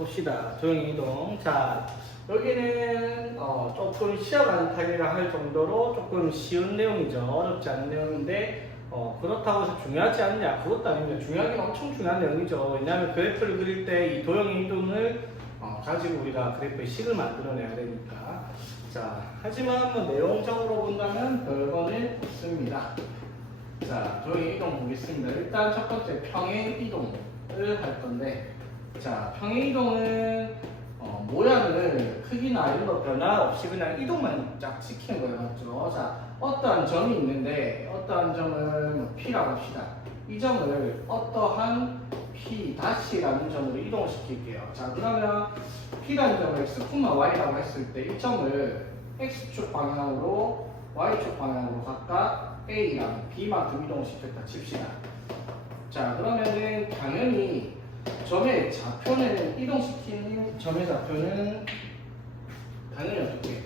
봅시다. 조용히 이동. 자, 여기는 조금 쉬어가는 타입이라 할 정도로 조금 쉬운 내용이죠. 어렵지 않은 내용인데 그렇다고 해서 중요하지 않냐? 그것도 아닙니다. 중요하긴 엄청 중요한 내용이죠. 왜냐하면 그래프를 그릴 때 이 도형의 이동을 가지고 우리가 그래프의 식을 만들어내야 되니까. 자, 하지만 뭐 내용적으로 본다면 별거는 없습니다. 자, 도형의 이동 보겠습니다. 일단 첫 번째 평행 이동을 할 건데, 자, 평행 이동은 모양을 크기나 이런 거 변화 없이 그냥 이동만 쫙 시키는 거예요, 맞죠? 자, 어떠한 점이 있는데 어떠한 점을 뭐 P라고 합시다. 이 점을 어떠한 P 다시라는 점으로 이동을 시킬게요. 자, 그러면 P라는 점을 X, Y라고 했을 때 이 점을 X축 방향으로 Y축 방향으로 각각 A랑 B만큼 이동을 시켰다 칩시다. 자, 그러면은 당연히 점의 좌표는 이동시킨 점의 좌표는 당연히 어떻게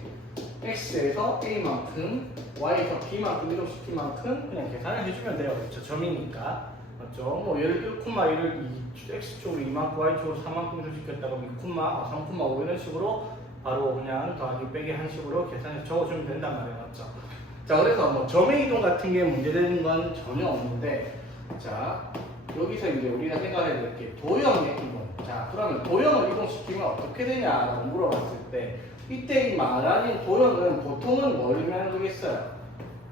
X에서 A만큼 Y에서 B만큼 이동시킨 만큼 그냥 계산을 해주면 돼요. 그렇죠? 점이니까. 맞죠? 뭐 예를 1,1을 X쪽으로 2만큼 Y쪽으로 3만큼 이동시켰다 그러면 3,5 이런 식으로 바로 그냥 더하기 빼기 한 식으로 계산해서 적어주면 된단 말이에요. 맞죠? 자, 그래서 뭐 점의 이동 같은 게 문제되는 건 전혀 없는데, 자, 여기서 이제 우리가 생각해야 될 게 도형의 이동. 자, 그러면 도형을 이동시키면 어떻게 되냐라고 물어봤을 때, 이때 이 말하는 도형은 보통은 뭘 의미하는 거겠어요?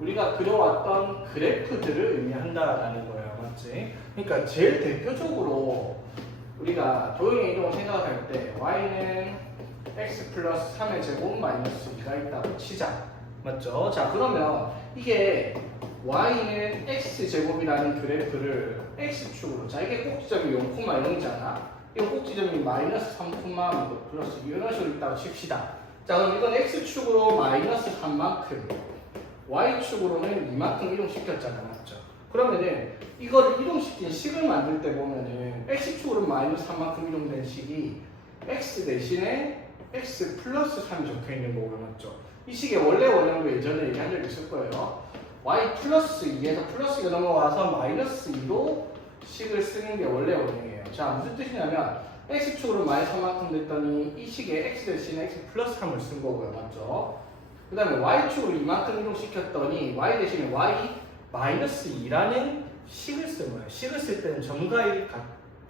우리가 그려왔던 그래프들을 의미한다라는 거예요. 맞지? 그러니까 제일 대표적으로 우리가 도형의 이동을 생각할 때 y는 x 플러스 3의 제곱 마이너스 2가 있다고 치자. 맞죠? 자, 그러면 이게 y는 x제곱이라는 그래프를 x축으로, 자, 이게 꼭지점이 0,0이잖아. 이 꼭지점이 마이너스 3, 플러스 이런 식으로 있다고 칩시다. 자, 그럼 이건 x축으로 마이너스 3만큼, y축으로는 2만큼 이동시켰잖아. 맞죠? 그러면은 이걸 이동시킨 식을 만들 때 보면은 x축으로 마이너스 3만큼 이동된 식이 x 대신에 x 플러스 3이 적혀 있는 거고요. 맞죠? 이 식의 원래 원형도 예전에 얘기한 적 있을 거예요. y 플러스 2에서 플러스 2가 넘어가서 마이너스 2로 식을 쓰는 게 원래 원형이에요. 자, 무슨 뜻이냐면 x축으로 마이너스 3만큼 됐더니 이 식에 x 대신에 x 플러스 3을 쓴 거고요. 맞죠? 그 다음에 y축으로 이만큼 이동시켰더니 y 대신에 y 마이너스 2라는 식을 쓴 거예요. 식을 쓸 때는 점과 이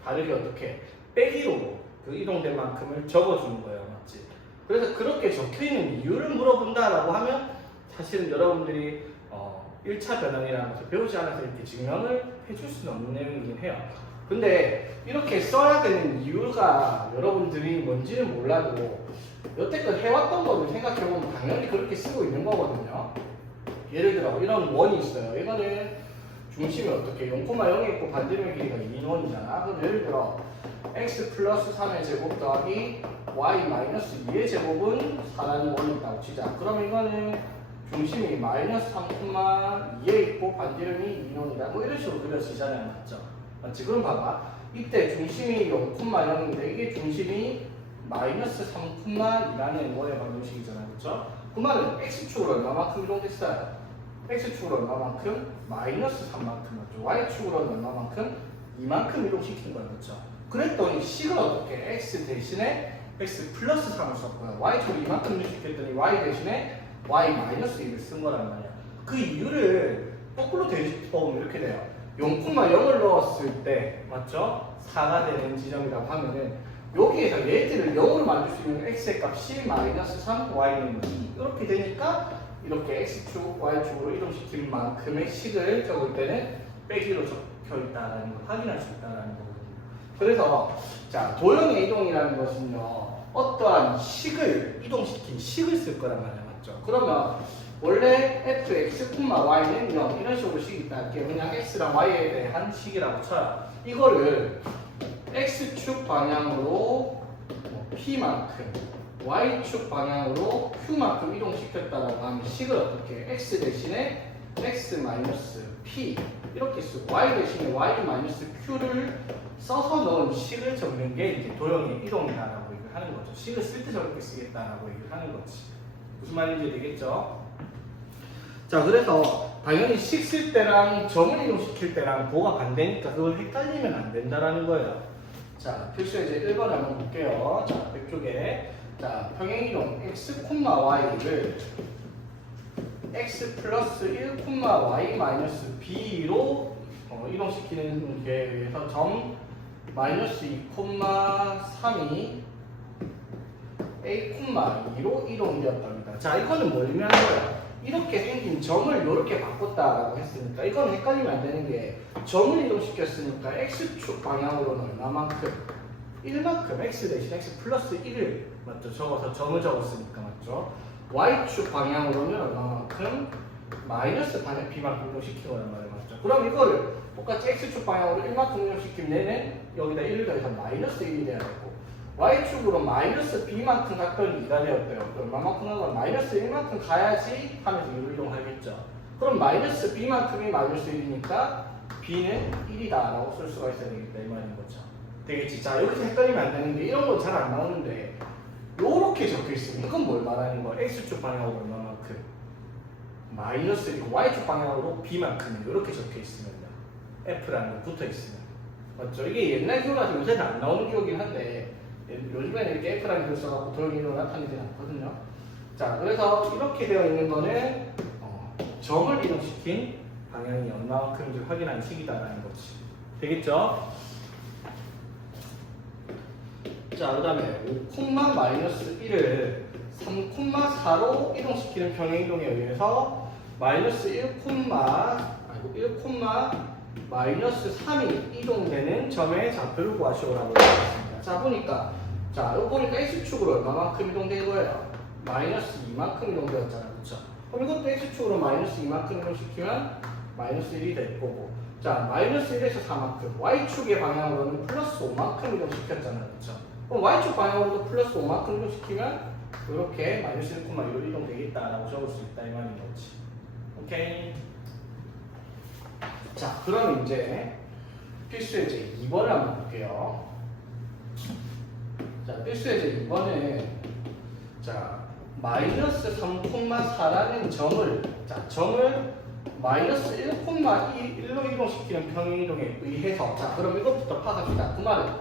다르게 어떻게 빼기로 그 이동된 만큼을 적어주는 거예요. 맞지? 그래서 그렇게 적혀있는 이유를 물어본다라고 하면 사실은 여러분들이 1차 변형이라는 것을 배우지 않아서 이렇게 증명을 해줄 수는 없는 내용이긴 해요. 근데 이렇게 써야 되는 이유가 여러분들이 뭔지는 몰라도 여태껏 해왔던 거를 생각해보면 당연히 그렇게 쓰고 있는 거거든요. 예를 들어 이런 원이 있어요. 이거는 중심이 어떻게 0,0에 있고 반지름의 길이가 2인 원이잖아. 그럼 예를 들어 x 플러스 3의 제곱 더하기 y 마이너스 2의 제곱은 4라는 원이 있다고 치자. 그럼 이거는 중심이 마이너스 3,2에 있고 반지름이 2원이다. 뭐 이런 식으로 그려지잖아요. 맞죠? 맞지? 그럼 봐봐. 이때 중심이 0,0인데 이게 중심이 마이너스 3,2라는 원의 방정식이잖아요. 그렇죠? 그 말은 x축으로 얼마만큼 이동됐어요? x축으로 얼마만큼? 마이너스 3만큼. 맞죠? y축으로 얼마만큼? 2만큼 이동시킨 거예요. 그렇죠? 그랬더니 식은 어떻게? x 대신에 x 플러스 3을 썼고요. y축으로 이만큼 이동시켰더니 y 대신에 y 마이너스 1을 쓴 거란 말이야. 그 이유를 거꾸로 되짚어보면 이렇게 돼요. 0,0을 넣었을 때, 맞죠? 4가 되는 지점이라고 하면은 여기에서 얘들을 0으로 만들 수 있는 x의 값이 마이너스 3, y는 2 이렇게 되니까 이렇게 x축, y축으로 이동시킨 만큼의 식을 적을 때는 빼기로 적혀 있다는 걸 확인할 수 있다는 거거든요. 그래서 자, 도형의 이동이라는 것은요, 어떠한 식을 이동시킨 식을 쓸 거란 말이야. 맞죠? 그러면 원래 fx, y는 0 이런 식으로 식이 있다 할게요. 그냥 x랑 y에 대한 식이라고 쳐요. 이거를 x축 방향으로 p만큼, y축 방향으로 q만큼 이동시켰다라고 하면 식을 어떻게 x 대신에 x 마이너스 p 이렇게 쓰고 y 대신에 y 마이너스 q를 써서 넣은 식을 적는 게 이제 도형의 이동이다라고 얘기를 하는 거죠. 식을 쓸 때 저렇게 쓰겠다라고 얘기를 하는 거지. 무슨 말인지 되겠죠? 자, 그래서 당연히 식 쓸 때랑 점을 이동시킬 때랑 뭐가 반대니까 그걸 헷갈리면 안 된다라는 거예요. 자, 필수예제 1번 한번 볼게요. 자, 이쪽에 자, 평행이동 x, y를 x 플러스 1, y 마이너스 b로 이동시키는 게 의해서 점 마이너스 2, 3이 a, 2로 이동되었답니다. 자, 이거는 뭘 의미하는 거야? 이렇게 생긴 점을 이렇게 바꿨다라고 했으니까 이건 헷갈리면 안 되는 게 점을 이동시켰으니까 x축 방향으로는 얼마만큼? 1만큼 x 대신 x 플러스 1을 맞죠? 적어서 점을 적었으니까 맞죠? y축 방향으로는 얼마만큼? 마이너스 반의 b만큼 이동시킨 거란 말이에요. 맞죠? 그럼 이거를 똑같이 x축 방향으로 1만큼 이동시키면 얘는 여기다 1을 더해서 마이너스 1이 돼야 되고 y축으로 마이너스 b만큼 갔더니 2가 되었대요. 얼마만큼 가면 마이너스 1만큼 가야지 하면서 2로 이동하겠죠. 그럼 마이너스 b만큼이 마이너스 1이니까 b는 1이다 라고 쓸 수가 있어야 되겠다 이 말인 거죠. 되겠지? 자, 여기서 헷갈리면 안 되는 게 이런 건 잘 안 나오는데 요렇게 적혀 있으면 이건 뭘 말하는 거야? x축 방향으로 얼마만큼? 마이너스 1이고 y축 방향으로 b만큼 이렇게 적혀 있으면요. f라는 거 붙어 있으면 맞죠? 이게 옛날 기호라서 요새는 안 나오는 기호긴 한데 요즘에는 이렇게 F라는 글을 써갖고 도형이로 나타내지 않거든요. 자, 그래서 이렇게 되어 있는 거는 점을 이동시킨 방향이 얼마만큼인지 확인하는 식이다라는 거지. 되겠죠? 자, 그 다음에 5, 마이너스 1을 3, 4로 이동시키는 평행이동에 의해서 마이너스 1, 마이너스 3이 이동되는 점의 좌표를 구하시오라고 되어있습니다. 자, 보니까 이거 보니까 x축으로 얼마만큼 이동된 거예요? 마이너스 2만큼 이동되었잖아요. 그쵸? 그럼 이것도 x축으로 마이너스 2만큼 이동시키면 마이너스 1이 될 거고 자, 마이너스 1에서 4만큼 y축의 방향으로는 플러스 5만큼 이동시켰잖아요. 그쵸? 그럼 y축 방향으로도 플러스 5만큼 이동시키면 이렇게 마이너스 1,1로 이동되겠다라고 적을 수 있다 이 말인 거지. 오케이? 자, 그럼 이제 필수예제 2번을 한번 볼게요. 자, 필수예제 2번은 자, 마이너스 3,4라는 점을 마이너스 1,1로 이동시키는 평행이동에 의해서 자, 그럼 이것부터 파악합시다. 그 말은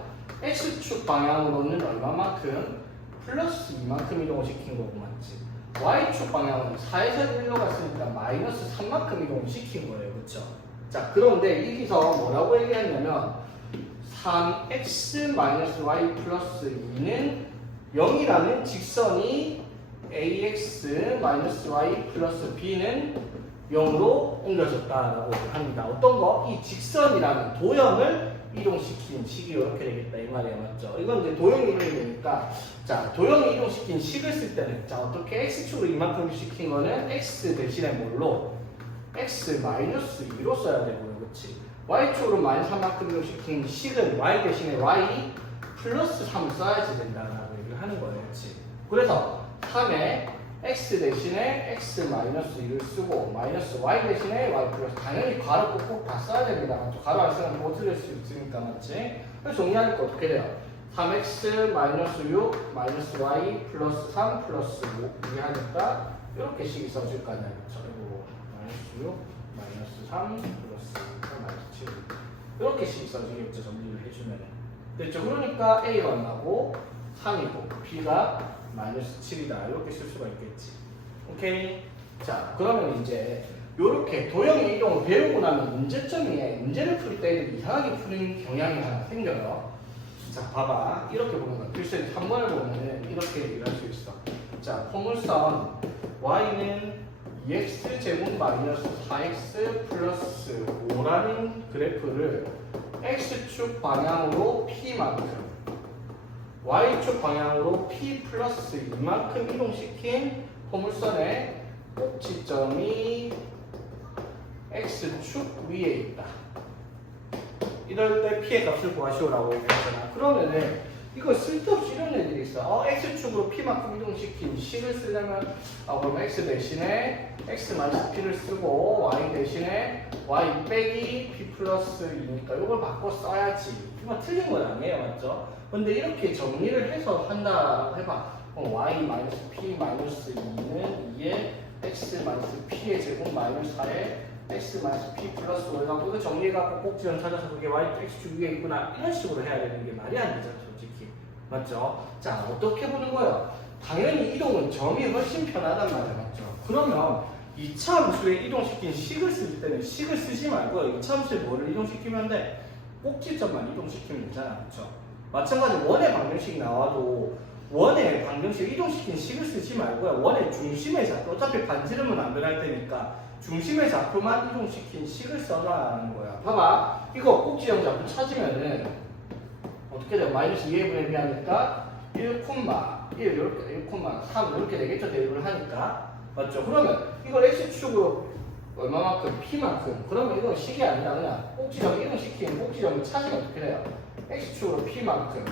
x축 방향으로는 얼마만큼? 플러스 2만큼 이동을 시킨 거고 맞지? y축 방향은 4에서 1로 갔으니까 마이너스 3만큼 이동을 시킨 거예요. 그쵸? 자, 그런데 여기서 뭐라고 얘기했냐면 3x-y 플러스 2는 0이라는 직선이 ax-y 플러스 b는 0으로 옮겨졌다라고 합니다. 어떤 거? 이 직선이라는 도형을 이동시킨 식이 이렇게 되겠다 이 말이에요. 맞죠? 이건 이제 도형 이동이 되니까 자, 도형을 이동시킨 식을 쓸 때는 자, 어떻게 x축으로 이만큼 시킨 거는 x 대신에 뭘로? x-2로 써야 되고요. 그렇지? y축으로 마이너스 3만큼 이동시킨 식은 y 대신에 y 플러스 3을 써야지 된다라고 얘기를 하는 거예요. 그렇지? 그래서 3에 x 대신에 x-1을 쓰고 마이너스 y 대신에 y 플러스 당연히 괄호 꼭꼭 다 써야 됩니다. 맞죠? 괄호 안 쓰면 뭐 틀릴 수 있으니까 맞지? 그래서 정리하니까 어떻게 돼요? 3x-6 마이너스 y 플러스 3 플러스 5 이렇게 하니까 이렇게 식이 써질 거 아니에요. 그렇죠? 마이너스 6 마이너스 3 플러스 4 마이너스 7 이렇게 식이 써지겠죠. 정리를 해주면 됐죠? 그러니까 a가 얼마고 3이고 b가 마이너스 7이다 이렇게 쓸 수가 있겠지. 오케이? 자, 그러면 이제 이렇게 도형의 이동을 배우고 나면 문제를 풀 때 이상하게 푸는 경향이 하나 생겨요. 자, 봐봐. 이렇게 보는 거야. 필수에 3번을 보면 이렇게 얘기를 할 수 있어. 자, 포물선 y는 2x 제곱 마이너스 4x 플러스 5라는 그래프를 x축 방향으로 p만큼 y축 방향으로 p 플러스 2만큼 이동시킨 포물선의 꼭지점이 x축 위에 있다. 이럴 때 p의 값을 구하시오라고 얘기했잖아. 그러면은 이거 쓸데없이 이런 애들이 있어. x축으로 p만큼 이동시킨 식을 쓰려면 그럼 x 대신에 x-p를 쓰고 y 대신에 y 빼기 p 플러스 2니까 이걸 바꿔 써야지. 이거 틀린 건 아니에요. 맞죠? 근데 이렇게 정리를 해서 한다 해봐. y-p-2는 2에 x-p의 제곱 마이너스 4에 x-p 플러스 5가 이거 정리해갖고 꼭지점 찾아서 그게 y x축 위에 있구나 이런 식으로 해야 되는 게 말이 안 되잖아 솔직히. 맞죠? 자, 어떻게 보는 거예요? 당연히 이동은 점이 훨씬 편하단 말이야. 맞죠? 그러면 2차 함수에 이동시킨 식을 쓸 때는 식을 쓰지 말고 2차 함수에 뭐를 이동시키면 돼? 꼭지점만 이동시키면 되잖아. 그렇죠? 마찬가지로 원의 방정식이 나와도 원의 방정식 이동시킨 식을 쓰지 말고요. 원의 중심의 좌표, 어차피 반지름은 안 변할 테니까 중심의 좌표만 이동시킨 식을 써라는 거야. 봐봐. 이거 꼭지점 좌표 찾으면은 어떻게 돼요? 마이너스 2분의 b 하니까 1, 1 이렇게 1,3 이렇게 되겠죠? 대입을 하니까. 맞죠? 그러면 이걸 x축으로 얼마만큼? p만큼. 그러면 이건 식이 아니라 그냥 꼭지점 이동시키는 꼭지점을 찾으면 어떻게 돼요? x축으로 p만큼.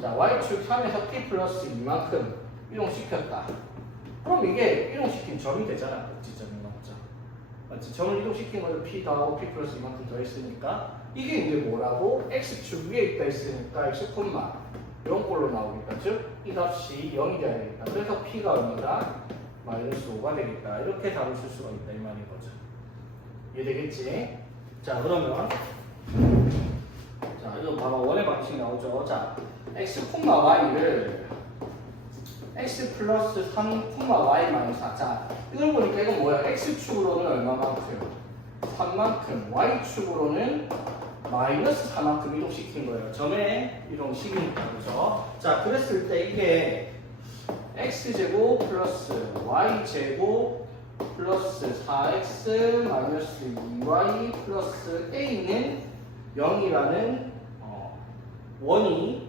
자, y축 3에서 p 플러스 2만큼 이동시켰다. 그럼 이게 이동시킨 점이 되잖아. 꼭지점이 맞죠? 맞지? 점을 이동시킨 거를 p 더하고 p 플러스 2만큼 더했으니까 이게 이제 뭐라고? x축 위에 있다 했으니까 x 콤마 이런 꼴로 나오겠다. 즉, 이 값이 0이 돼야 되겠다. 그래서 p가 얼마다? 마이너스 5가 되겠다. 이렇게 답을 쓸 수가 있다. 이 말인 거죠. 이해되겠지? 자, 그러면 자, 이거 봐봐. 원의 방식 나오죠. 자, x, y를 x 플러스 3, y 마이너스 4. 자, 이걸 보니까 이건 뭐야? x축으로는 얼마만큼? 3만큼. y축으로는 마이너스 4만큼 이동시킨 거예요. 점의 이동식이니까. 그죠? 자, 그랬을 때 이게 x제곱 플러스 y제곱 플러스 4x 마이너스 2y 플러스 a는 0이라는 원이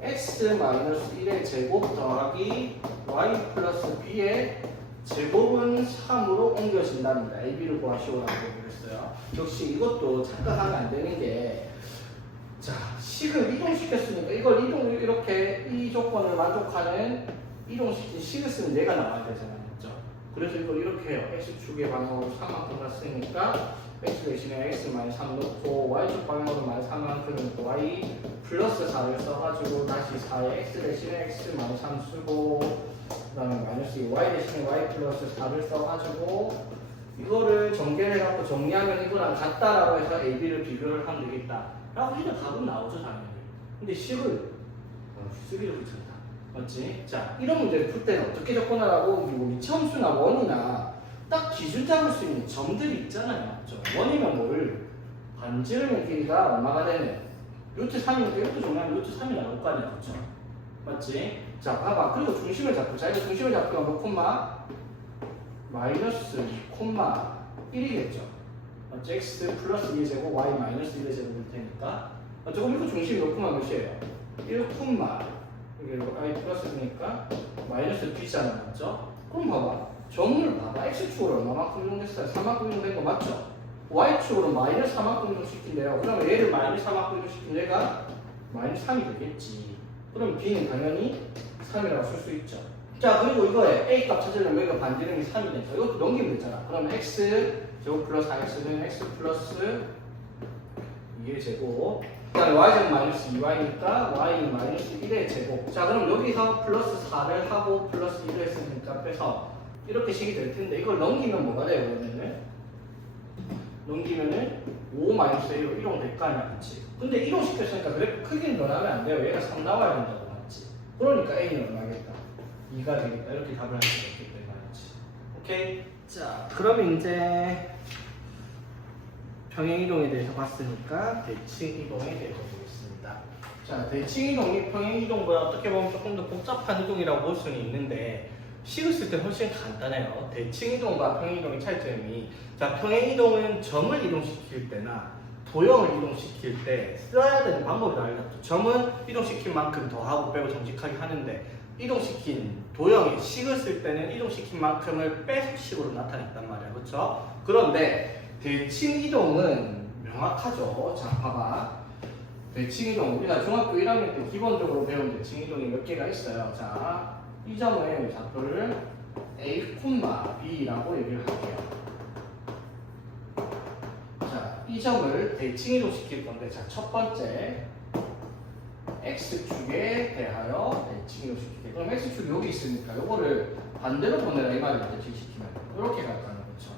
x 마이너스 1의 제곱 더하기 y 플러스 b의 제곱은 3으로 옮겨진답니다. AB를 구하시오라고 그랬어요. 역시 이것도 착각하면 안 되는 게, 자, 식을 이동시켰으니까 이걸 이렇게 이 조건을 만족하는 이동시킨 식을 쓰는 얘가 나와야 되잖아요. 그렇죠? 그래서 이걸 이렇게 해요. x축의 방향으로 3만큼 갔으니까 x 대신에 x-3 넣고 y축 방향으로 -3만큼 넣고 y 플러스 4를 써가지고 다시 4에 x 대신에 x-3 쓰고 그 다음에 마이너스 2 y 대신에 y 플러스 4를 써가지고 이거를 전개를 해갖고 정리하면 이거랑 같다라고 해서 a, b를 비교를 하면 되겠다 라고 해도 답은 나오죠 당연히. 근데 식을 쓰기도 귀찮다. 맞지? 자, 이런 문제를 풀 때는 어떻게 접근하라고? 뭐 이차함수나 원이나 딱 기준 잡을 수 있는 점들이 있잖아요. 맞죠? 원이면 뭘? 반지름의 길이가 얼마가 되는? 루트 3인데 이것도 정리하면 루트 3이 나올 거 아니야. 그렇죠? 맞지? 자, 봐봐. 그리고 중심을 잡고. 자, 이거 중심을 잡고 뭐 콤마? 마이너스 2,1이겠죠. 맞죠? x 플러스 2의 제곱, y 마이너스 1의 제곱일 테니까. 맞죠? 그럼 이거 중심이 몇 콤마 몇이에요? 1 콤마. 이게 y 플러스니까 마이너스 b잖아. 맞죠? 그럼 봐봐. 점을 봐봐. x축으로 얼마만큼 이동됐어요? 3만큼 이동된 거 맞죠? y축으로 마이너스 4만큼 이동시킨대요. 그러면 얘를 마이너스 4만큼 이동시킨 얘가 마이너스 3이 되겠지. 그럼 b는 당연히 3이라고 쓸 수 있죠. 자, 그리고 이거에 a 값 찾으려면 여기가 반지름이 3이 되죠. 이것도 넘기면 되잖아. 그러면 x 제곱 플러스 4x는 x 플러스 2의 제곱. 그 다음에 y제곱 마이너스 2y니까 y 마이너스 1의 제곱. 자, 그럼 여기서 플러스 4를 하고 플러스 1을 했으니까 빼서 이렇게 식이 될 텐데 이걸 넘기면 뭐가 돼요? 그러면은 넘기면은 5 마이너스 1로 이동 될 거 아니야. 그치? 근데 이동시켰으니까 그래프 크기는 변하면 안 돼요. 얘가 3 나와야 된다고. 맞지? 그러니까 a는 얼마겠다? 2가 되겠다. 이렇게 답을 할 수가 있겠다. 이 말이지. 오케이? 자, 그럼 이제 평행이동에 대해서 봤으니까 대칭이동에 대해서 보겠습니다. 자, 대칭이동이 평행이동보다 어떻게 보면 조금 더 복잡한 이동이라고 볼 수는 있는데 식을 쓸 때 훨씬 간단해요. 대칭이동과 평행이동의 차이점이, 자, 평행이동은 점을 이동시킬 때나 도형을 이동시킬 때 써야 되는 방법이 달라요. 점은 이동시킨 만큼 더하고 빼고 정직하게 하는데 이동시킨 도형의 식을 쓸 때는 이동시킨 만큼을 빼서 식으로 나타냈단 말이야. 그렇죠? 그런데 대칭이동은 명확하죠. 자, 봐봐. 대칭이동, 우리가 중학교 1학년 때 기본적으로 배운 대칭이동이 몇 개가 있어요. 자, 이 점의 좌표를 a, b라고 얘기를 할게요. 자, 이 점을 대칭이동 시킬 건데, 자, 첫 번째 x축에 대하여 대칭이동 시킬게. 그럼 x축이 여기 있으니까 이거를 반대로 보내라 이 말이죠. 대칭시키면 이렇게 갈 거는. 그렇죠?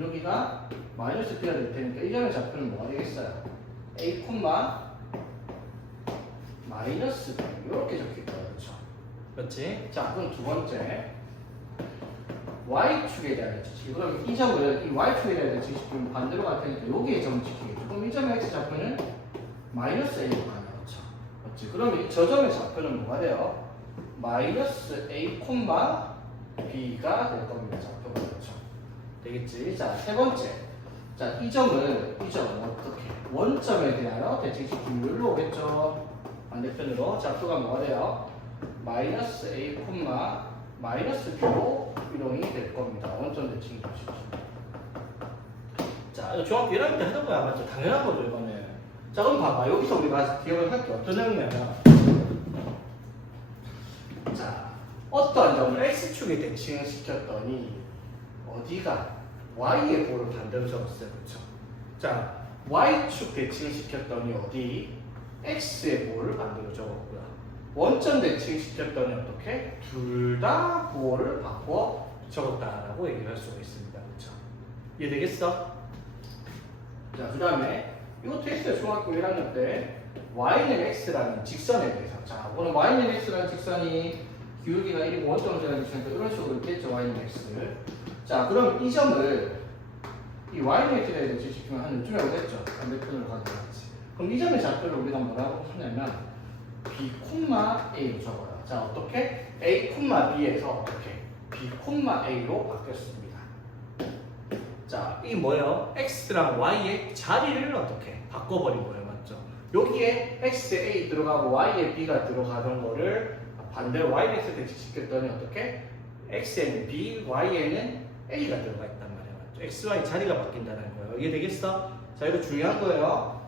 여기가 마이너스 b가 될 테니까 이 점의 좌표는 뭐가 되겠어요? a, 마이너스 b 이렇게 적힐 거예요. 그렇죠? 그렇지? 자, 그럼 두 번째 y축에 대한 지식. 그럼 이 점을 이 y축에 대한 지식은 반대로 갈 테니까 여기에 점을 지키겠죠. 그럼 이 점의 x 좌표는 마이너스 a로 가냐. 그렇죠? 맞지? 그럼 저 점의 좌표는 뭐가 돼요? 마이너스 a, b가 될 겁니다. 좌표가. 그렇죠? 되겠지? 자, 세 번째. 자, 이 점을 어떻게? 원점에 대하여 대칭시키면 여기로 오겠죠? 반대편으로 좌표가 뭐가 돼요? 마이너스 a, 마이너스 b로 이동이 될 겁니다. 원점 대칭 시키면. 자, 이거 중학교 1학년 때 하던 거야. 맞죠? 당연한 거죠, 이거는. 자, 그럼 봐봐. 여기서 우리가 기억을 할 게 어떤 내용이냐면, 자, 어떠한 점을 x축에 대칭을 시켰더니 어디가 y의 볼을 반대로 적었어요. 그렇죠? 자, y축 대칭 시켰더니 어디 x의 볼을 반대로 적었고요. 원점 대칭 시켰더니 어떻게? 둘 다 볼을 바꿔 적었다라고 얘기할 수가 있습니다. 그렇죠? 이해되겠어? 자, 그 다음에 이것도 했어요. 중학교 1학년 때 y는 x라는 직선에 대해서. 자, 오늘 y는 x라는 직선이 기울기가 1이고 원점을 대하니까 이런 식으로 있겠죠. y는 x. 자, 그럼 이 점을 이 y는 x에 대해서 지시키면 한 요즘에 오겠죠. 반대편으로 가져가지. 그럼 이 점의 좌표를 우리가 뭐라고 하냐면 b, a로 적어요. 자, 어떻게? a, b에서 어떻게? b, a로 바뀌었습니다. 자, 이게 뭐예요? x랑 y의 자리를 어떻게? 바꿔버린 거예요. 맞죠? 여기에 x에 a 들어가고 y에 b가 들어가던 거를 반대로 y는 x에 대칭시켰더니 어떻게? x에는 b, y에는 a가 들어가 있단 말이에요. 맞죠? x, y 자리가 바뀐다는 거예요. 이게 되겠어? 자, 이거 중요한 거예요.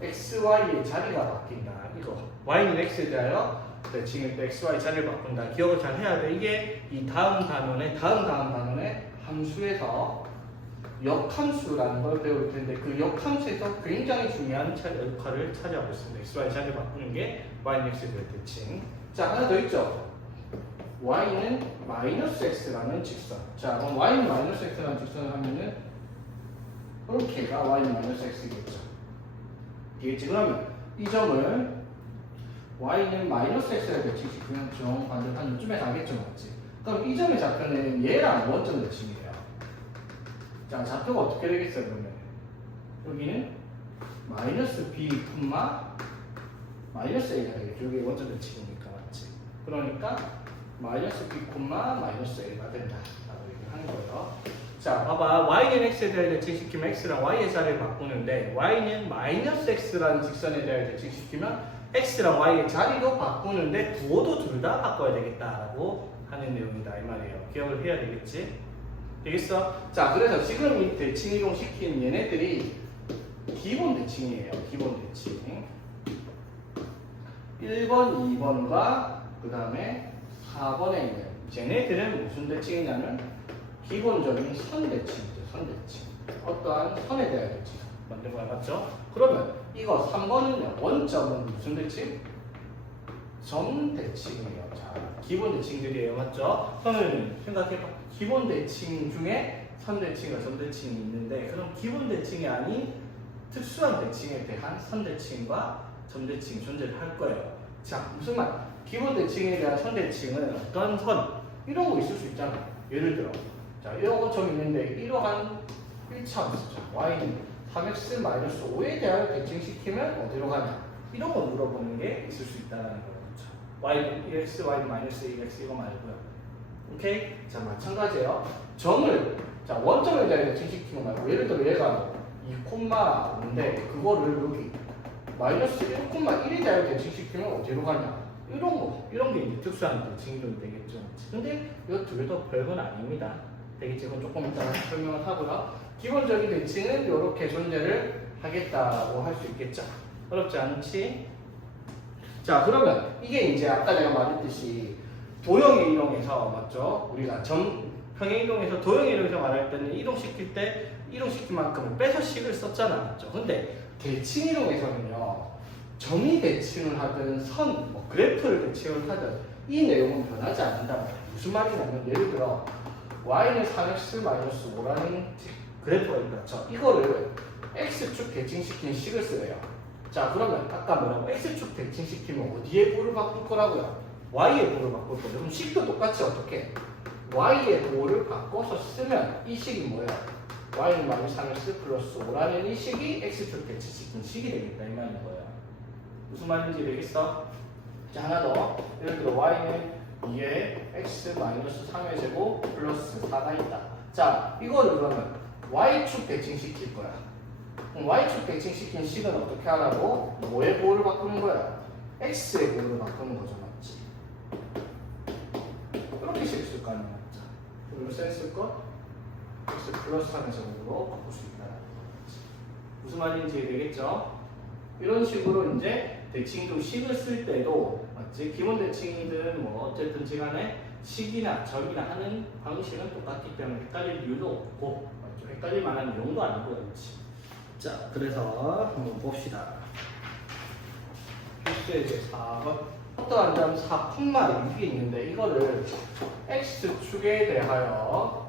x, y의 자리가 바뀐다. 이거 y는 x에 대하여 대칭일 때 x, y 자리를 바꾼다. 기억을 잘 해야 돼. 이게 이 다음 단원의 함수에서 역함수라는 걸 배울 텐데 그 역함수에서 굉장히 중요한 역할을 차지하고 있습니다. x, y 자리를 바꾸는 게 y는 x에 대한 대칭. 자, 하나 더 있죠. y는 마이너스 x라는 직선. 자, 그럼 y는 마이너스 x라는 직선을 하면은 이렇게가 y는 마이너스 x겠죠. 되겠지? 그러면 이 점을 y는 마이너스 x에 대칭시키면 정반대로 한 요쯤에 가겠죠, 맞지? 그럼 이 점의 좌표는 얘랑 원점 대칭이에요. 자, 좌표가 어떻게 되겠어요, 그러면? 여기는 마이너스 b, 마이너스 a가 되겠죠. 여기 원점 대칭이니까, 맞지? 그러니까 마이너스 b, 마이너스 a가 된다라고 얘기하는 거예요. 자, 봐봐. y는 x에 대해 대칭시키면 x랑 y의 자리를 바꾸는데 y는 마이너스 x라는 직선에 대해 대칭시키면 x랑 y의 자리도 바꾸는데 부호도 둘 다 바꿔야 되겠다라고 하는 내용이다 이 말이에요. 기억을 해야 되겠지? 되겠어? 자, 그래서 지금 이 대칭 이동시킨 얘네들이 기본 대칭이에요. 기본 대칭. 1번, 2번과 그 다음에 4번에 있는 쟤네들은 무슨 대칭이냐면 기본적인 선 대칭이죠. 선 대칭. 어떠한 선에 대한 대칭 만든 거야. 맞죠? 그러면 이거 3번은요. 원점은 무슨 대칭? 점 대칭이에요. 자, 기본 대칭들이에요. 맞죠? 그러면 생각해봐. 기본 대칭 중에 선 대칭과 점 대칭이 있는데 그럼 기본 대칭이 아닌 특수한 대칭에 대한 선 대칭과 점 대칭이 존재를 할 거예요. 자, 무슨 말? 기본 대칭에 대한 선 대칭은 어떤 선? 이런 거 있을 수 있잖아. 예를 들어 자, 이런 것처럼 있는데 이러한 1차함수죠. y는 3x-5에 대하여 대칭시키면 어디로 가냐? 이런 거 물어보는 게 있을 수 있다는 거죠. y는 1x, y는 마이너스 1x 이거 말고요. 오케이? 자, 마찬가지예요. 점을 자 원점에 대하여 대칭시키는 거 말고 예를 들어 얘가 2,5인데 그거를 여기 마이너스 1,1에 대하여 대칭시키면 어디로 가냐? 이런 게 이제 특수한 대칭이 되겠죠. 근데 이거 두 개 다 별건 아닙니다. 되겠지? 그건 조금 이따 설명을 하고요. 기본적인 대칭은 이렇게 존재를 하겠다고 할 수 있겠죠. 어렵지 않지? 자, 그러면 이게 이제 아까 내가 말했듯이 도형의 이동에서 맞죠? 우리가 평행 이동에서 도형의 이동에서 말할 때는 이동시킬 때 이동시킨 만큼은 빼서 식을 썼잖아. 맞죠? 근데 대칭 이동에서는요. 점이 대칭을 하든 뭐 그래프를 대칭을 하든 이 내용은 변하지 않는다. 무슨 말이냐면 예를 들어 y는 3x-5라는 그래프가 있죠. 이거를 x축 대칭시킨 식을 쓰래요. 자, 그러면 아까 뭐라고? x축 대칭시키면 어디에 보를 바꿀 거라고요? y의 보를 바꿀 거죠. 그럼 식도 똑같이 어떻게? y의 보를 바꿔서 쓰면 이 식이 뭐예요? y는 마이너스 3x 플러스 5라는 이 식이 x축 대칭시킨 식이 되겠다 이 말인 거예요. 무슨 말인지 되겠어? 자, 하나 더. 예를 들어 y는 2에 x 마이너스 3의 제곱 플러스 4가 있다. 자, 이거를 그러면 y축 대칭시킬 거야. 그럼 y축 대칭시킨 식은 어떻게 하라고? 뭐의 보호를 바꾸는 거야? x의 보호를 바꾸는 거죠, 맞지? 이렇게 쓸 거 아니야, 맞죠? 그럼 센스 거 x 플러스 3의 제곱으로 바꿀 수 있다. 무슨 말인지 되겠죠? 이런 식으로 이제 대칭이동 식을 쓸 때도 맞지? 기본 대칭이든 뭐 어쨌든 간에 식이나 점이나 하는 방식은 똑같기 때문에 헷갈릴 이유도 없고 맞죠? 헷갈릴 만한 내용도 아니고 그렇지. 자, 그래서 한번 봅시다. 필수의 제 4번 어떠한 점 4,6이 있는데 이거를 x축에 대하여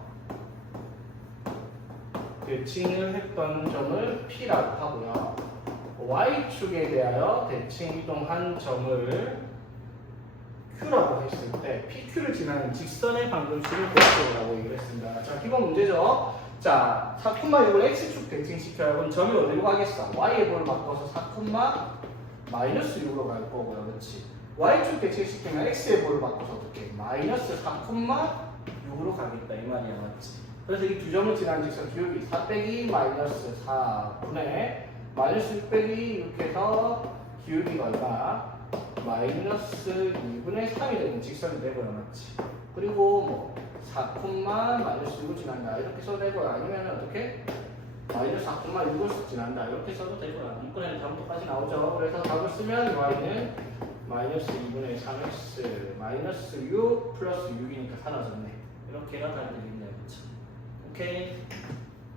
대칭을 했던 점을 P라고 하고요. y축에 대하여 대칭 이동한 점을 Q라고 했을 때 PQ를 지나는 직선의 방정식을 구하라고 얘기를 했습니다. 자, 기본 문제죠. 자, 4,6을 x축 대칭시켜야 하면 점이 어디로 가겠어? y의 볼을 바꿔서 4,-6으로 갈 거고요. 그렇지? y축 대칭시키면 x의 볼을 바꿔서 어떻게? 마이너스 4,6으로 가겠다 이 말이야. 맞지? 그래서 이 두 점을 지나는 직선 기울기 4 빼기 마이너스 4분의 마이너스 6 빼기 이렇게 해서 기울기가 얼마? 마이너스 2분의 3이 되는 직선이 되고요. 맞지? 그리고 뭐 4, 마이너스 6을 지난다 이렇게 써도 되고요. 아니면 어떻게? 마이너스 4,6을 지난다 이렇게 써도 되고요. 이번에는 답부터까지 나오죠. 그래서 답을 쓰면 y는 마이너스 2분의 3x 마이너스 6 플러스 6이니까 사라졌네. 이렇게가 답이 되겠네요. 그렇죠? 오케이.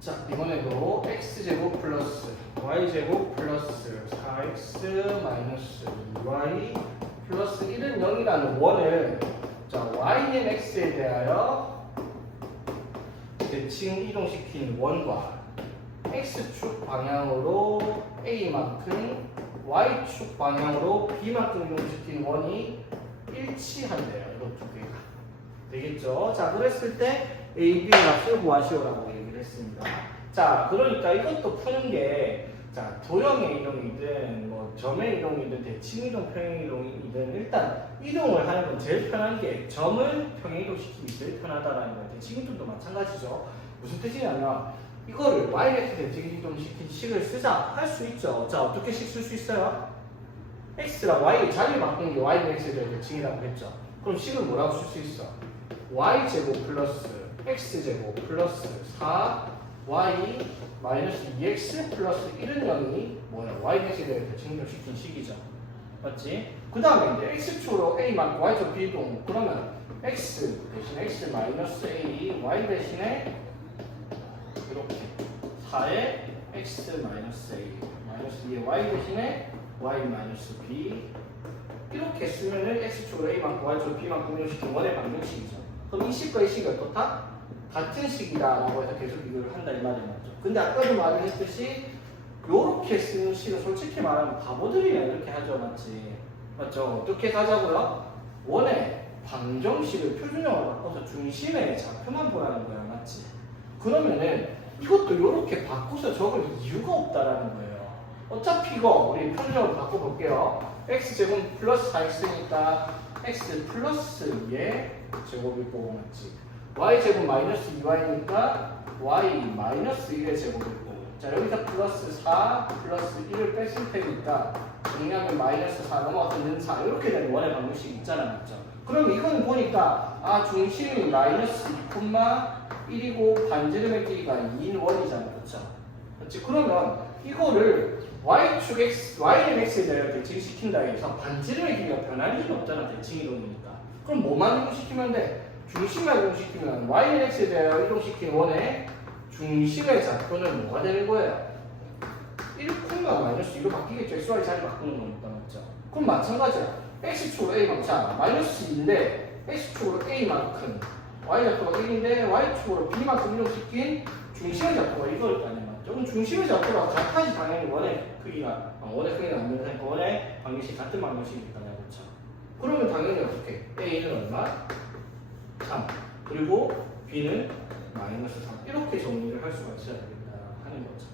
자, 이번에도 x제곱 플러스 y제곱 플러스 4x 마이너스 2y 플러스 1은 0이라는 원을 자, y는 x에 대하여 대칭 이동시킨 원과 x축 방향으로 a만큼 y축 방향으로 b만큼 이동시킨 원이 일치한대요. 이런 두 개가 되겠죠. 자, 그랬을 때 a, b 값을 구하시오라고 얘기를 했습니다. 자, 그러니까 이것도 푸는 게 자, 도형의 이동이든 뭐 점의 이동이든 대칭 이동, 평행 이동이든 일단 이동을 하는 건 제일 편한 게 점을 평행 이동시키기 제일 편하다라는 거예요. 대칭 이동도 마찬가지죠. 무슨 뜻이냐면 이거를 yx 대칭 이동시킨 식을 쓰자 할 수 있죠. 자, 어떻게 식 쓸 수 있어요? x랑 y의 자리를 바꾸는 게 y는 x에 대한 대칭이라고 했죠. 그럼 식을 뭐라고 쓸 수 있어? y제곱 플러스 x제곱 플러스 4y 마이너스 2x 플러스 1은 0이 뭐야? yx에 대해 대칭시킨 식이죠. 맞지? 그 다음에 이제 x축으로 a 만큼 y축 b동 그러면 x 대신 x 마이너스 a y 대신에 이렇게 4에 x 마이너스 a 마이너스 2에 y 대신에 y 마이너스 b 이렇게 쓰면은 x축으로 a 만큼 y축 b만큼 이동시킨 원의 방정식이죠. 그럼 이 식과 이 식이 어떻다? 같은 식이다라고 해서 계속 이걸 한다 이 말이 맞죠. 근데 아까도 말을 했듯이 요렇게 쓰는 식은 솔직히 말하면 바보들이야 이렇게 하죠. 맞지? 맞죠? 어떻게 가자고요? 원의 방정식을 표준형으로 바꿔서 중심의 좌표만 보라는 거야. 맞지? 그러면은 이것도 요렇게 바꿔서 적을 이유가 없다라는 거예요. 어차피 이거 우리 표준형으로 바꿔볼게요. x제곱 플러스 4x니까 x 플러스 2의 제곱일 거고 맞지? y제곱 마이너스 2y니까 y 마이너스 1의 제곱일 거고 자, 여기서 플러스 4 플러스 1을 뺐을 테니까 정리하면 마이너스 4 넘어가서 는 4 이렇게 되는 원의 방정식이 있잖아. 맞죠? 그럼 이건 보니까 아, 중심이 마이너스 2,1이고 반지름의 길이가 2인 원이잖아. 그렇죠? 그렇지? 그러면 이거를 y축 x, y는 x에 대하여 대칭시킨다 해서 반지름의 길이가 변할 일이 없잖아. 대칭 이동이니까. 그럼 뭐만 이동시키면 돼? 중심만 이동시키면 y는 x에 대하여 이동시킨 원의 중심의 좌표는 뭐가 되는 거예요? 1, 마이너스 2로 바뀌겠죠. xy 자리 바꾸는 거니까. 맞죠? 그럼 마찬가지야. x축으로 a만큼 자, 마이너스 2인데 x축으로 a만큼 y 좌표가 1인데 y축으로 b만큼 이동시킨 중심의 작도가 이거일 거 아니야, 맞죠? 그럼 중심의 작도가 같아야지 당연히 원의 크기가 안 되니까 원의 방정식 같은 방정식이 있다냐, 그렇죠? 그러면 당연히 어떻게? A는 얼마? 3. 그리고 B는 마이너스 3. 이렇게 정리를 할 수가 있어야 되겠다 하는 거죠.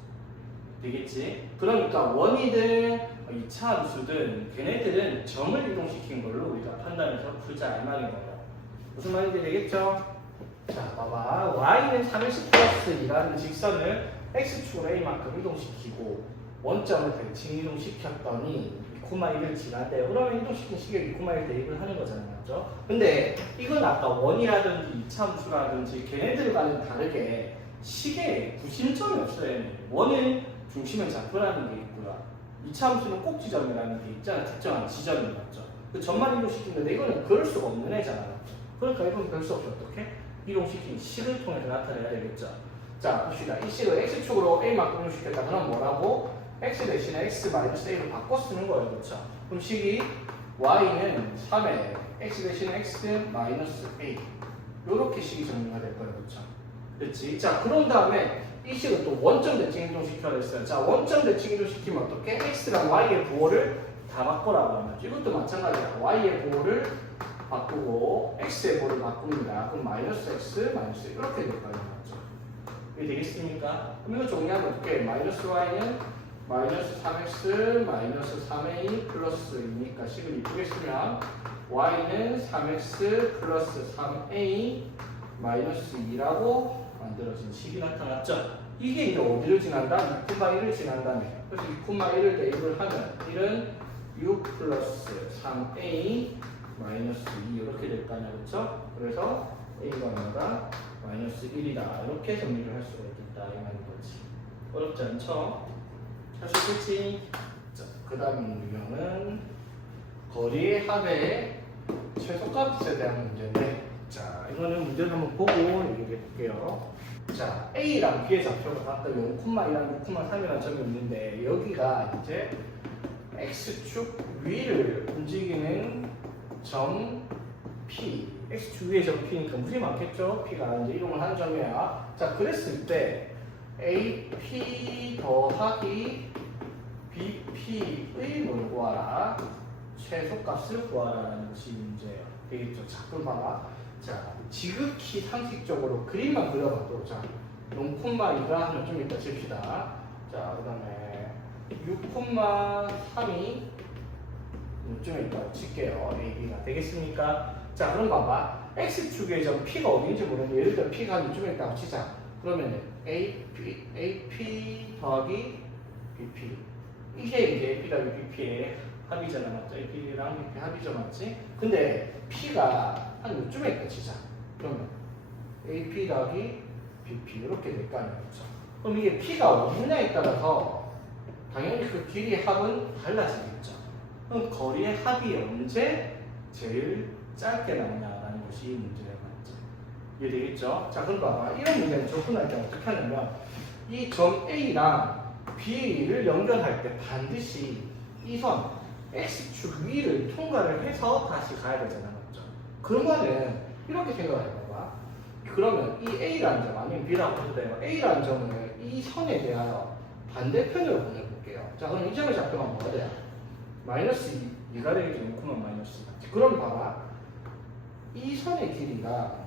되겠지? 그러니까 원이든 2차 함수든 걔네들은 점을 이동시킨 걸로 우리가 판단해서 풀자 이 말인 거예요. 무슨 말인지 되겠죠? 자, 봐봐. y는 3x 플러스 2라는 직선을 x축으로 a만큼 이동시키고 원점을 대칭 이동시켰더니 2,1을 지나대요. 그러면 이동시킨 시계에 2,1 대입을 하는 거잖아요. 맞죠? 근데 이건 아까 원이라든지 2차 함수라든지 걔네들과는 다르게 시계에 구심점이 없어요. 원은 중심의 좌표라는 게 있고요. 2차 함수는 꼭 지점이라는 게 있잖아요. 특정한 지점이 맞죠? 그 점만 이동시키는데 이거는 그럴 수가 없는 애잖아요. 그러니까 이건 별 수 없이 어떻게? 이동시킨 식을 통해서 나타내야 되겠죠. 자, 봅시다. 이 식을 x축으로 a만큼 이동시켰다. 그럼 뭐라고? x 대신에 x-a로 바꿔 쓰는 거예요. 그렇죠? 그럼 식이 y는 3에 x 대신에 x-a 이렇게 식이 정리가 될 거예요. 그렇죠? 그렇지? 자, 그런 다음에 이 식을 또 원점 대칭 이동시켜야 됐어요. 자, 원점 대칭 이동시키면 어떻게? x랑 y의 부호를 다 바꿔라고 하면 이것도 마찬가지야. y의 부호를 바꾸고 x의 부호를 바꿉니다. 그럼 마이너스 x, 마이너스 이렇게 될 거예요. 맞죠? 이게 되겠습니까? 그럼 이거 정리하면 어떻게? 마이너스 y는 마이너스 3x, 마이너스 3a 플러스 2니까 식을 이쁘게 쓰면 y는 3x 플러스 3a 마이너스 2라고 만들어진 식이 나타났죠? 이게 이제 어디를 지난다? 6,1을 지난다네. 그래서 6,1을 대입을 하면 1은 6 플러스 3a 마이너스 2 이렇게 될 거 아니야, 그렇죠? 그래서 a가 얼마다? 마이너스 1이다. 이렇게 정리를 할 수가 있겠다 이 말인 거지. 어렵지 않죠? 할 수 있겠지? 자, 그 다음 유형은 거리의 합의 최소값에 대한 문제인데, 자, 이거는 문제를 한번 보고 얘기해 볼게요. 자, A랑 B의 좌표가 각각 0,2랑 6,3이라는 점이 있는데 여기가 이제 X축 위를 움직이는 점 P, X축 위의 점 P니까 무지 많겠죠? P가 이제 이동을 하는 점이야. 자, 그랬을 때 AP 더하기 BP의 뭘 구하라? 최소값을 구하라는 것이 문제예요. 되겠죠? 자, 그럼 봐봐. 자, 지극히 상식적으로 그림만 그려봐도, 자, 0,2가 하면 좀 이따 칩시다. 자, 그 다음에 6,3이 좀 이따 칠게요. AB가 되겠습니까? 자, 그럼 봐봐. X축의 점 P가 어딘지 모르는데, 예를 들어 P가 좀 이따 치자. 그러면 AP 더하기 BP. 이게 이제 AP 더하기 BP의 합이잖아, 맞죠? AP랑 BP 합이죠, 맞지? 근데 P가 한 요쯤에 있다 치자. 그러면 AP 더하기 BP 이렇게 될 거 아니야, 그렇죠? 그럼 이게 P가 어디냐에 따라서 당연히 그 길이의 합은 달라지겠죠. 그럼 거리의 합이 언제 제일 짧게 나오냐라는 것이 문제가 맞죠. 이해되겠죠? 자, 그럼 봐봐. 이런 문제는 접근할 때 어떻게 하냐면 이 점 A랑 B를 연결할 때 반드시 이 선 X축 위를 통과를 해서 다시 가야 되잖아, 맞죠? 그러면은 이렇게 생각을 해봐봐. 그러면 이 A라는 점 아니면 B라고 해도 돼요. A라는 점을 이 선에 대하여 반대편으로 보내볼게요. 자, 그럼 이 점의 좌표가 뭐가 돼요? 마이너스 2가 되겠죠. 0, 마이너스 2. 그럼 봐봐. 이 선의 길이가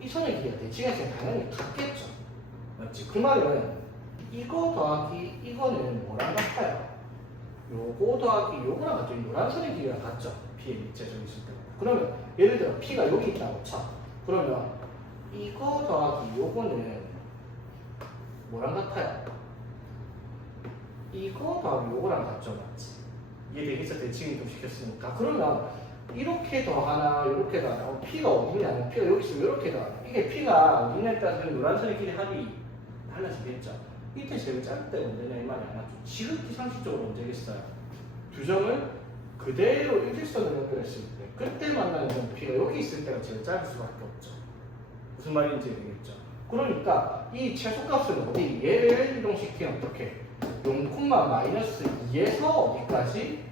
대칭했을 때 당연히 같겠죠. 맞지? 그 말은 이거 더하기 이거는 뭐랑 같아요? 요거 더하기 요거랑 같죠. 노란선의 길이가 같죠. P의 밑재점이 있을 때. 그러면 예를 들어 P가 여기 있다고 쳐. 그러면 이거 더하기 요거는 뭐랑 같아요? 이거 더하기 요거랑 같죠, 맞지? 이해되겠어? 대칭 이동시켰으니까. 그러면 이렇게 더하나 이렇게 더하나 P가 어디냐면 P가 여기 있으면 이렇게 더하나 이게 P가 어디냐에 따라서 노란선의 길이 합이 달라지겠죠. 이때 제일 짧을 때가 언제냐 이 말이 안 맞죠. 지극히 상식적으로 언제겠어요? 두 점을 그대로 일직선으로 연결했을 때 그때 만나는 점 P가 여기 있을 때가 제일 짧을 수밖에 없죠. 무슨 말인지 되겠죠. 그러니까 이 최소값은 어디? 얘를 이동시키면 어떻게? 0,-2에서 어디까지?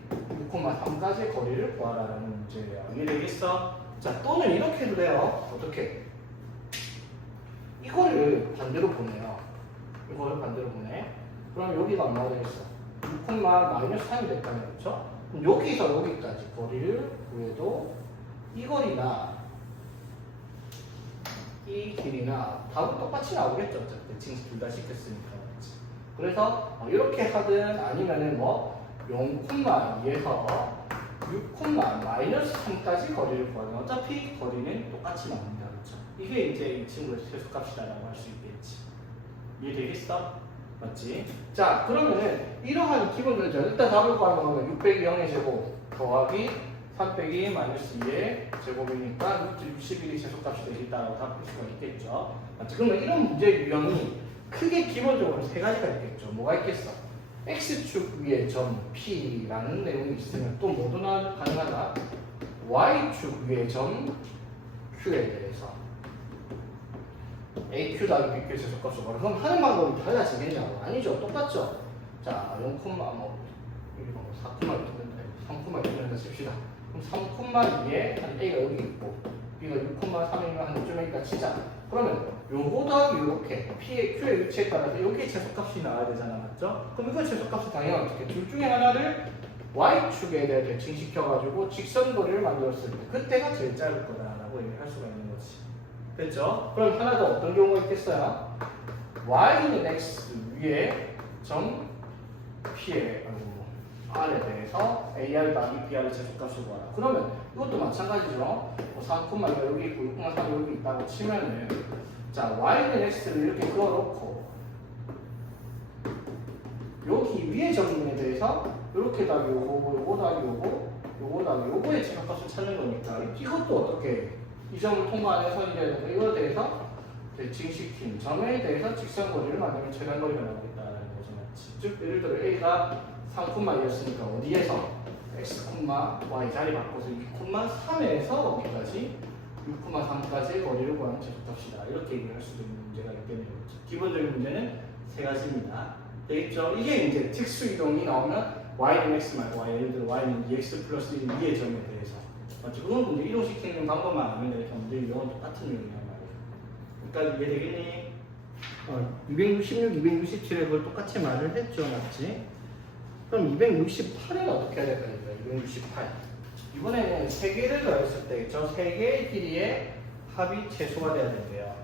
6,3까지의 거리를 구하라는 문제예요. 이해되겠어? 자, 또는 이렇게 해도 돼요. 어떻게? 이거를 반대로 보내요. 이거를 반대로 보내. 그럼 여기가 얼마가 되겠어? 6, 마이너스 3이 됐다면 그렇죠? 그럼 여기서 여기까지 거리를 구해도 이 거리나 이 길이나 답은 똑같이 나오겠죠. 어쨌든 지금 둘 다 시켰으니까. 그렇지. 그래서 이렇게 하든 아니면은 뭐 0,2에서 6, 마이너스 3까지 거리를 구하면 어차피 거리는 똑같이 나옵니다. 그렇죠? 이게 이제 이 친구의 최소값이다라고 할 수 있겠지. 이해되겠어? 맞지? 자, 그러면은 이러한 기본적으로 일단 답을 구하는 거는 6 빼기 0의 제곱 더하기 3 빼기 마이너스 2의 제곱이니까 61이 최소값이 되겠다라고 답할 수가 있겠죠. 맞지? 그러면 이런 문제 유형이 크게 기본적으로 세 가지가 있겠죠. 뭐가 있겠어? X축 위에 점 P라는 내용이 있으면 또 뭐도 가능하다? Y축 위에 점 Q에 대해서 AQ 더하기 BQ의 최소값을 구하라. 그럼 하는 방법이 달라지겠냐고? 아니죠. 똑같죠. 자, 0, 뭐 4, 이렇게 된다. 3, 이렇게 된다 칩시다. 그럼 3,2에 한 A가 여기 있고 B가 6,3이면 한 요쯤 A가 치자. 그러면 요거 더하기 요렇게 P의 Q의 위치에 따라서 여기에 최소값이 나와야 되잖아. 맞죠? 그럼 이거 최소값이 당연히 어떻게 둘 중에 하나를 Y축에 대해 대칭시켜가지고 직선거리를 만들었을 때 그때가 제일 짧을 거다라고 얘기할 수가 있는 거지. 됐죠? 그럼 하나 더 어떤 경우가 있겠어요? Y는 X 위에 점 P의 R에 대해서 AR 더하기 BR의 최소값을 구하라. 그러면 이것도 마찬가지죠. 뭐 3,2가 여기 있고 6,3이 여기 있다고 치면은 자, Y는 X를 이렇게 그어놓고 여기 위에 점에 대해서 이렇게 더하기 요거 더하기 요거 더하기 요거의 최소값을 찾는 거니까 이것도 어떻게 이 점을 통과하는 선이라든가 이거에 대해서 대칭시킨 점에 대해서 직선거리를 만들면 최단거리가 나오겠다라는 거죠. 즉 예를 들어 A가 3,2였으니까 어디에서 x, y 자리 바꿔서 2,3에서 어디까지 6,3까지 거리를 구하는 최소값이다. 이렇게 얘기할 수도 있는 문제가 있겠네요. 기본적인 문제는 세 가지입니다. 되겠죠? 이게 이제 특수 이동이 나오면 y는 x 말고 예를 들어 y는 2x 플러스 1 2의 점에 대해서 맞죠? 그건 근데 이동시키는 방법만 알면 되니까 문제 유형은 똑같은 유형이란 말이에요. 그러니까 이해되겠니? 266, 267에 그걸 똑같이 말을 했죠. 맞지? 그럼 268에는 어떻게 해야 될까요? 268. 이번에는 3개를 더했을 때 저 3개의 길이의 합이 최소가 돼야 된대요.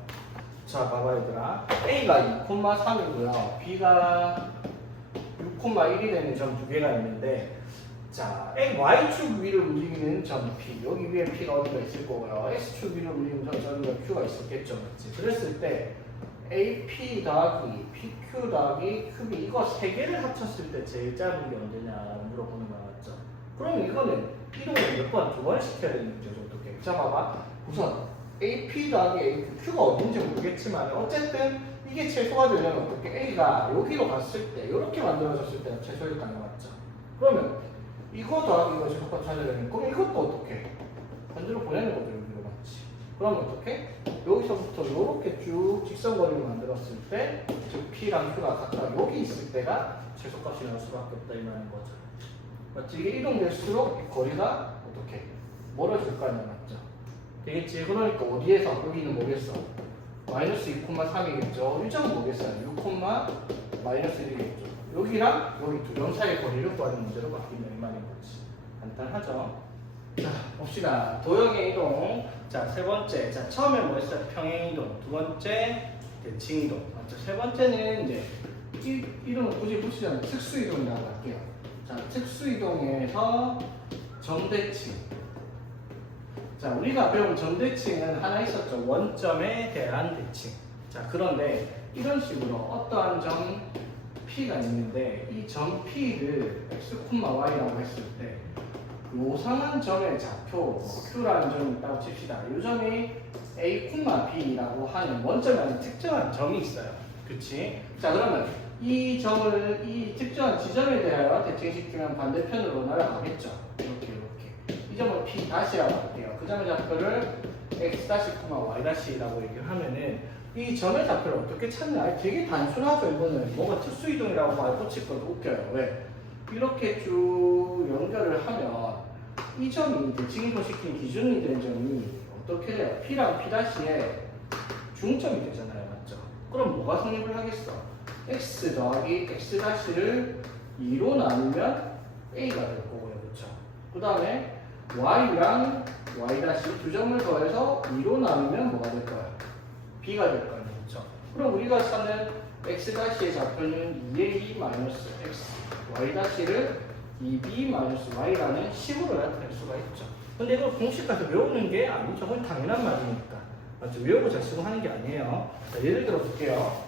자, 봐봐 얘들아. A가 2,3이고요. B가 6,1이 되는 점 2개가 있는데 자, Y축 위를 움직이는 점 P. 여기 위에 P가 어디가 있을 거고요. X축 위를 움직이는 점 저기가 Q가 있었겠죠. 맞지? 그랬을 때 AP 더하기 PQ 더하기 QB 이거 3개를 합쳤을 때 제일 짧은 게 언제냐라고 물어보는 거 맞죠? 그럼 이거는 이동을 몇 번? 2번 시켜야 되는 문제죠. 어떻게? 자, 봐봐. 우선 AP 더하기 AQ, Q가 어딘지 모르겠지만 어쨌든 이게 최소가 되려면 어떻게 A가 여기로 갔을 때 이렇게 만들어졌을 때가 최소일 가능 맞죠? 그러면 이거 더하기 이거 최소값 찾으려면 그럼 이것도 어떻게? 반대로 보내는 거죠. 여기로 맞지? 그럼 어떻게? 여기서부터 이렇게 쭉 직선거리를 만들었을 때, 즉 P랑 Q가 각각 여기 있을 때가 최소값이 나올 수밖에 없다 이 말인 거죠. 맞지? 이게 이동될수록 이 거리가 어떻게? 멀어질 거 아니야, 맞죠? 되겠지? 그러니까 어디에서? 여기는 뭐겠어? 마이너스 2,3이겠죠? 1점은 뭐겠어요? 6, 마이너스 1이겠죠? 여기랑 여기 두 점 사이의 거리를 구하는 문제로 바뀐다 이 말인 거지. 간단하죠? 자, 봅시다. 도형의 이동. 자, 세 번째. 자, 처음에 뭐 했어요? 평행 이동. 두 번째, 대칭 이동. 맞죠? 세 번째는 이제 이동을 굳이 붙이지 않는 특수 이동이라고 할게요. 자, 특수 이동에서 점대칭. 자, 우리가 배운 점대칭은 하나 있었죠. 원점에 대한 대칭. 자, 그런데 이런 식으로 어떠한 점 P가 있는데 이 점 P를 x, y라고 했을 때 요상한 점의 좌표 Q라는 점이 있다고 칩시다. 이 점이 A, B라고 하는 원점이 아닌 특정한 점이 있어요. 그치? 자, 그러면 이 점을 이 특정한 지점에 대하여 대칭시키면 반대편으로 날아가겠죠. 이렇게. 이 점을 P 다시라고 할게요. 그 점의 좌표를 x 다시, y 다시라고 얘기를 하면은 이 점의 좌표를 어떻게 찾냐? 되게 단순하죠. 이거는 뭐가 특수 이동이라고 말 붙일 것도 웃겨요. 왜? 이렇게 쭉 연결을 하면 이 점이 대칭 이동시킨 기준이 된 점이 어떻게 돼요? P랑 P 다시의 중점이 되잖아요. 그럼 뭐가 성립을 하겠어? x 더하기 x 다시를 2로 나누면 a가 될 거고요. 그렇죠? 그 다음에 y랑 y 다시 두 점을 더해서 2로 나누면 뭐가 될 거야? b가 될 거예요. 그렇죠? 그럼 우리가 찾는 x 다시의 좌표는 2a 마이너스 x, y 다시를 2b 마이너스 y라는 식으로 나타낼 수가 있죠. 근데 이걸 공식까지 외우는 게 아니죠. 그건 당연한 말이니까. 맞죠? 외우고 잘 쓰고 하는 게 아니에요. 자, 예를 들어 볼게요.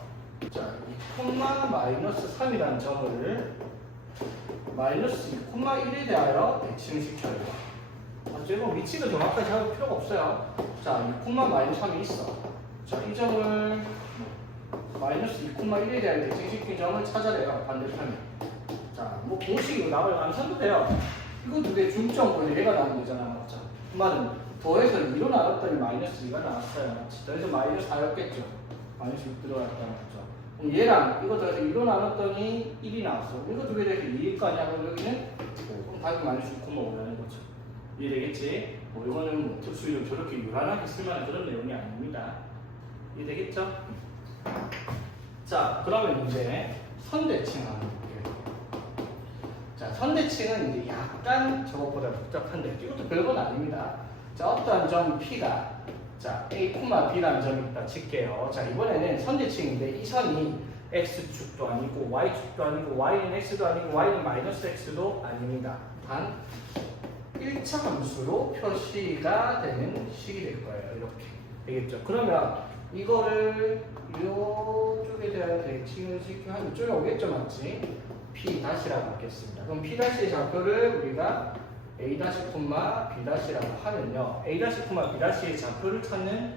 자, 2,-3이라는 점을 마이너스 2,1에 대하여 대칭시켜요. 맞죠? 이거 위치가 정확하게 할 필요가 없어요. 자, 2,-3이 있어. 자, 이 점을 마이너스 2,1에 대하여 대칭시킨 점을 찾아내요. 반대편에. 자, 뭐 공식이 나와요. 안 써도 돼요. 이거 두 개 중점권에 얘가 나오는 거잖아. 맞죠? 그 말은 더해서 2로 나눴더니 마이너스 2가 나왔어요. 맞지? 더해서 마이너스 4였겠죠. 마이너스 6 들어갔다. 맞죠? 그럼 얘랑 이거 더해서 2로 나눴더니 1이 나왔어. 이거 두 개 더해서 2일 거 아니야? 그럼 여기는 그럼 답이 마이너스 6,5라는 거죠. 이해되겠지? 뭐 이거는 뭐 특수율 저렇게 유한하게 쓸만한 그런 내용이 아닙니다. 이해되겠죠? 자, 그러면 이제 선대칭 한번 볼게요. 자, 선대칭은 이제 약간 저것보다 복잡한데 이것도 별건 아닙니다. 자, 어떠한 점 P가 자, A, B라는 점이 있다 칠게요. 자, 이번에는 선대칭인데 이 선이 X축도 아니고 Y축도 아니고 Y는 X도 아니고 Y는 마이너스 X도 아닙니다. 단 1차 함수로 표시가 되는 식이 될 거예요. 이렇게. 되겠죠? 그러면 이거를 이쪽에 대한 대칭을 시키면 이쪽에 오겠죠? 맞지? P-라고 하겠습니다. 그럼 P-의 좌표를 우리가 A-, B-라고 하면요. A-, B-의 좌표를 찾는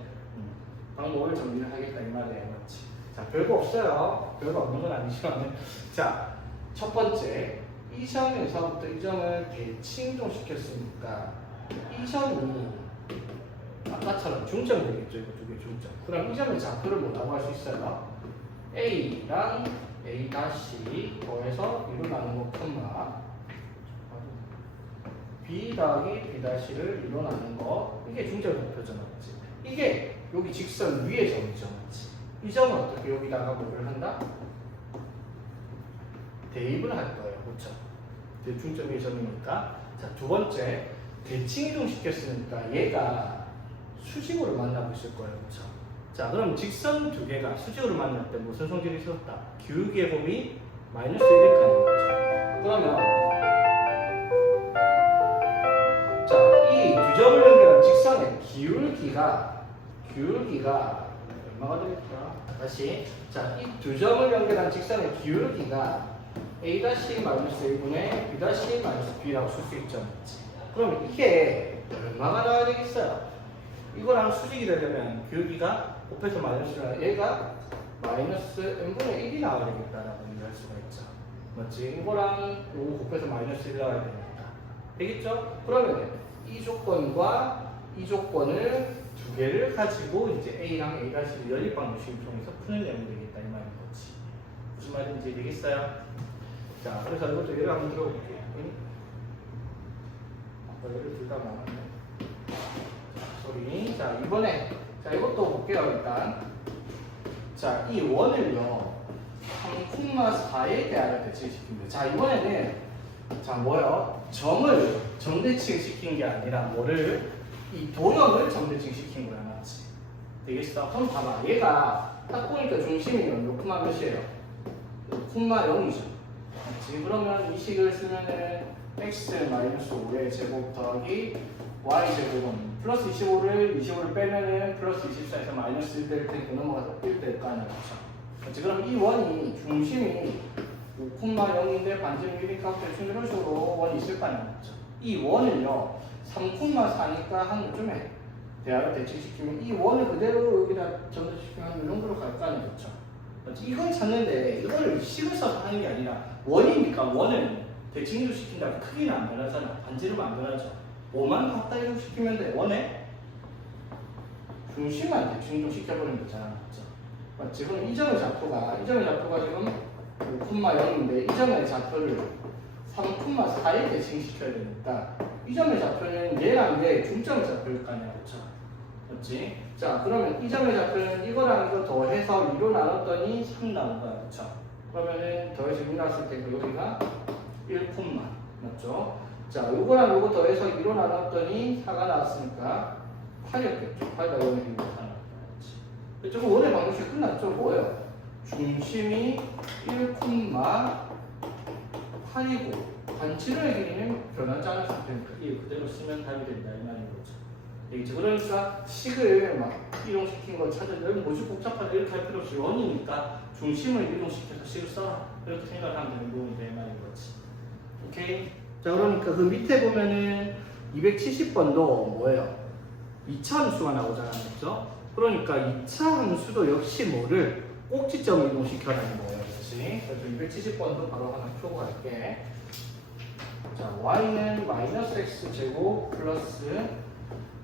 방법을 정리를 하겠다 이 말이에요. 맞지? 자, 별거 없어요. 별거 없는 건 아니지만. 자, 첫 번째. 이 점에서부터 이 점을 대칭동 시켰으니까 이 점이 아까처럼 중점이 되겠죠. 이거 두 개 중점. 그럼 이 점의 좌표를 뭐라고 할 수 있어요? A랑 A 다시 더해서 이로 나눈 거 콤마 B 더하기 B 다시를 이로 나눈 거 이게 중점 좌표죠. 맞지? 이게 여기 직선 위의 점이죠. 맞지? 이 점은 어떻게 여기다가 뭐를 한다? 대입을 할 거예요. 그렇죠? 중점의 점이니까. 자, 두 번째 대칭 이동 시켰으니까 얘가 수직으로 만나고 있을 거예요. 그렇죠? 자, 그럼 직선 두 개가 수직으로 만날 때 무슨 성질이 있었다? 기울기의 곱이 마이너스 1일 거는 거죠. 그러면 자, 이 두 점을 연결한 직선의 기울기가 얼마가 되겠더라? 다시 자, 이 두 점을 연결한 직선의 기울기가 A--1분의 B--B라고 쓸 수 있죠. 그럼 이게 얼마가 나와야 되겠어요? 이거랑 수직이 되려면 기울기가 곱해서 마이너스라 얘가 마이너스 n분의 1이 나와야 되겠다라고 얘기할 수가 있죠. 맞지? 이거랑 요거 곱해서 마이너스 1 나와야 되니까. 되겠죠? 그러면 이 조건과 이 조건을 두 개를 가지고 이제 A랑 A-를 연립 방정식을 통해서 푸는 내용이 되겠다 이 말인 거지. 무슨 말인지 되겠어요? 자, 그래서 이것도 예를 한번 들어볼게요. 예를 둘 다 나왔네. 소리. 자, 이번에 자, 이것도 볼게요. 일단 자, 이 원을요 3,4에 대하여 대칭시킵니다. 자, 이번에는 자, 뭐요? 점을 정대칭 시킨 게 아니라 뭐를 이 도형을 정대칭 시킨 거야. 맞지? 되겠어? 그럼 봐봐. 얘가 딱 보니까 중심이 몇 콤마 몇이에요? 콤마 0이죠. 맞지? 그러면 이 식을 쓰면은 x-5의 제곱 더하기 y 제곱은 플러스 25를 빼면은 플러스 24에서 마이너스 1 될 테니까 넘어가서 1 될 거 아니야. 그렇죠? 그럼 이 원이 중심이 5,0인데 반지름 1이니까 대충 이런 식으로 원이 있을 거 아니야. 그렇죠? 이 원을요 3,4니까 한 요즘에 대하여 대칭시키면 이 원을 그대로 여기다 전달시키면 이 정도로 갈 거 아니야. 그렇죠? 이걸 찾는데 이거를 식을 써서 하는 게 아니라 원이니까 원은 대칭 이동시킨다고 크기는 안 변하잖아. 반지름은 안 변하죠. 5만 갖다 이동시키면 돼. 원에 중심만 대칭 이동시켜버리면 되잖아. 맞죠? 맞지? 그럼 이 점의 좌표가 지금 5,0인데 이 점의 좌표를 3,4에 대칭시켜야 되니까 이 점의 좌표는 얘랑 얘 중점의 좌표일 거 아니야. 그렇죠? 맞지? 자, 그러면 이 점의 좌표는 이거랑 이거 더해서 2로 나눴더니 3 나온 거야. 그쵸? 그러면은 더해서 6 나왔을 때 여기가 1, 맞죠? 자, 요거랑 요거 더해서 2로 나눴더니 4가 나왔으니까 8이었겠죠? 8과 0이 6이 4 나왔지. 이쪽은 원의 방정식 끝났죠? 뭐예요? 중심이 1, 8이고 반지름의 길이는 변하지 않을 상태니까 이 그대로 쓰면 답이 된다 이 말인 거죠. 되겠죠? 그러니까 식을 막 이동시킨 거 찾으려면 뭐지 복잡하게 이렇게 할 필요 없이 원이니까 중심을 이동시켜서 식을 써라 이렇게 생각하면 되는 부분이 이 말인 거지. 오케이? 자, 그러니까 그 밑에 보면은 270번도 뭐예요? 2차 함수가 나오잖아요. 그렇죠? 그러니까 2차 함수도 역시 뭐를 꼭지점을 이동시켜라는 거예요. 그렇지? 그래서 270번도 바로 하나 펴고 갈게. 자, y는 마이너스 x제곱 플러스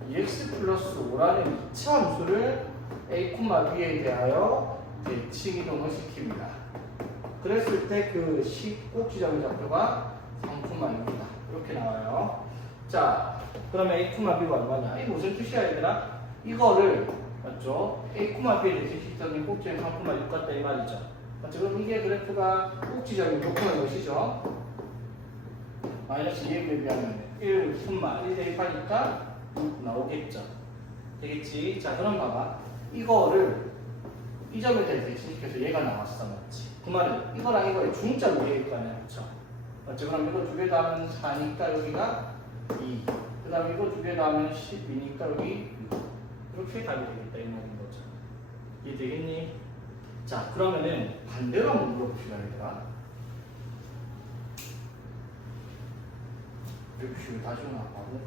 2x 플러스 5라는 2차 함수를 a, b에 대하여 대칭 이동을 시킵니다. 그랬을 때 그 꼭지점의 좌표가 3,6이다. 이렇게 나와요. 자, 그러면 a, b가 얼마냐? 이게 무슨 뜻이야, 얘들아? 이거를, 맞죠? a, b에 대칭시켰더니 꼭지점이 3,6 같다, 이 말이죠. 맞죠? 그럼 이게 그래프가 꼭지점이 몇분의 몇이죠? 마이너스 2에 비하면 1, 1 대입하니까 6 나오겠죠. 되겠지? 자, 그럼 봐봐. 이거를 이 점에 대해서 대칭시켜서 얘가 나왔어. 맞지? 그 말은 이거랑 이거의 중점 위에일 거 아니야. 그쵸? 맞죠? 그럼 이거 두 개 더하면 4니까 여기가 2. 그 다음에 이거 두 개 더하면 12니까 여기 6. 이렇게 답이 되겠다. 이 말인 거죠. 이해 되겠니? 자, 그러면은 반대로 한번 물어봅시다. 얘들아. 이렇게 다시 나가고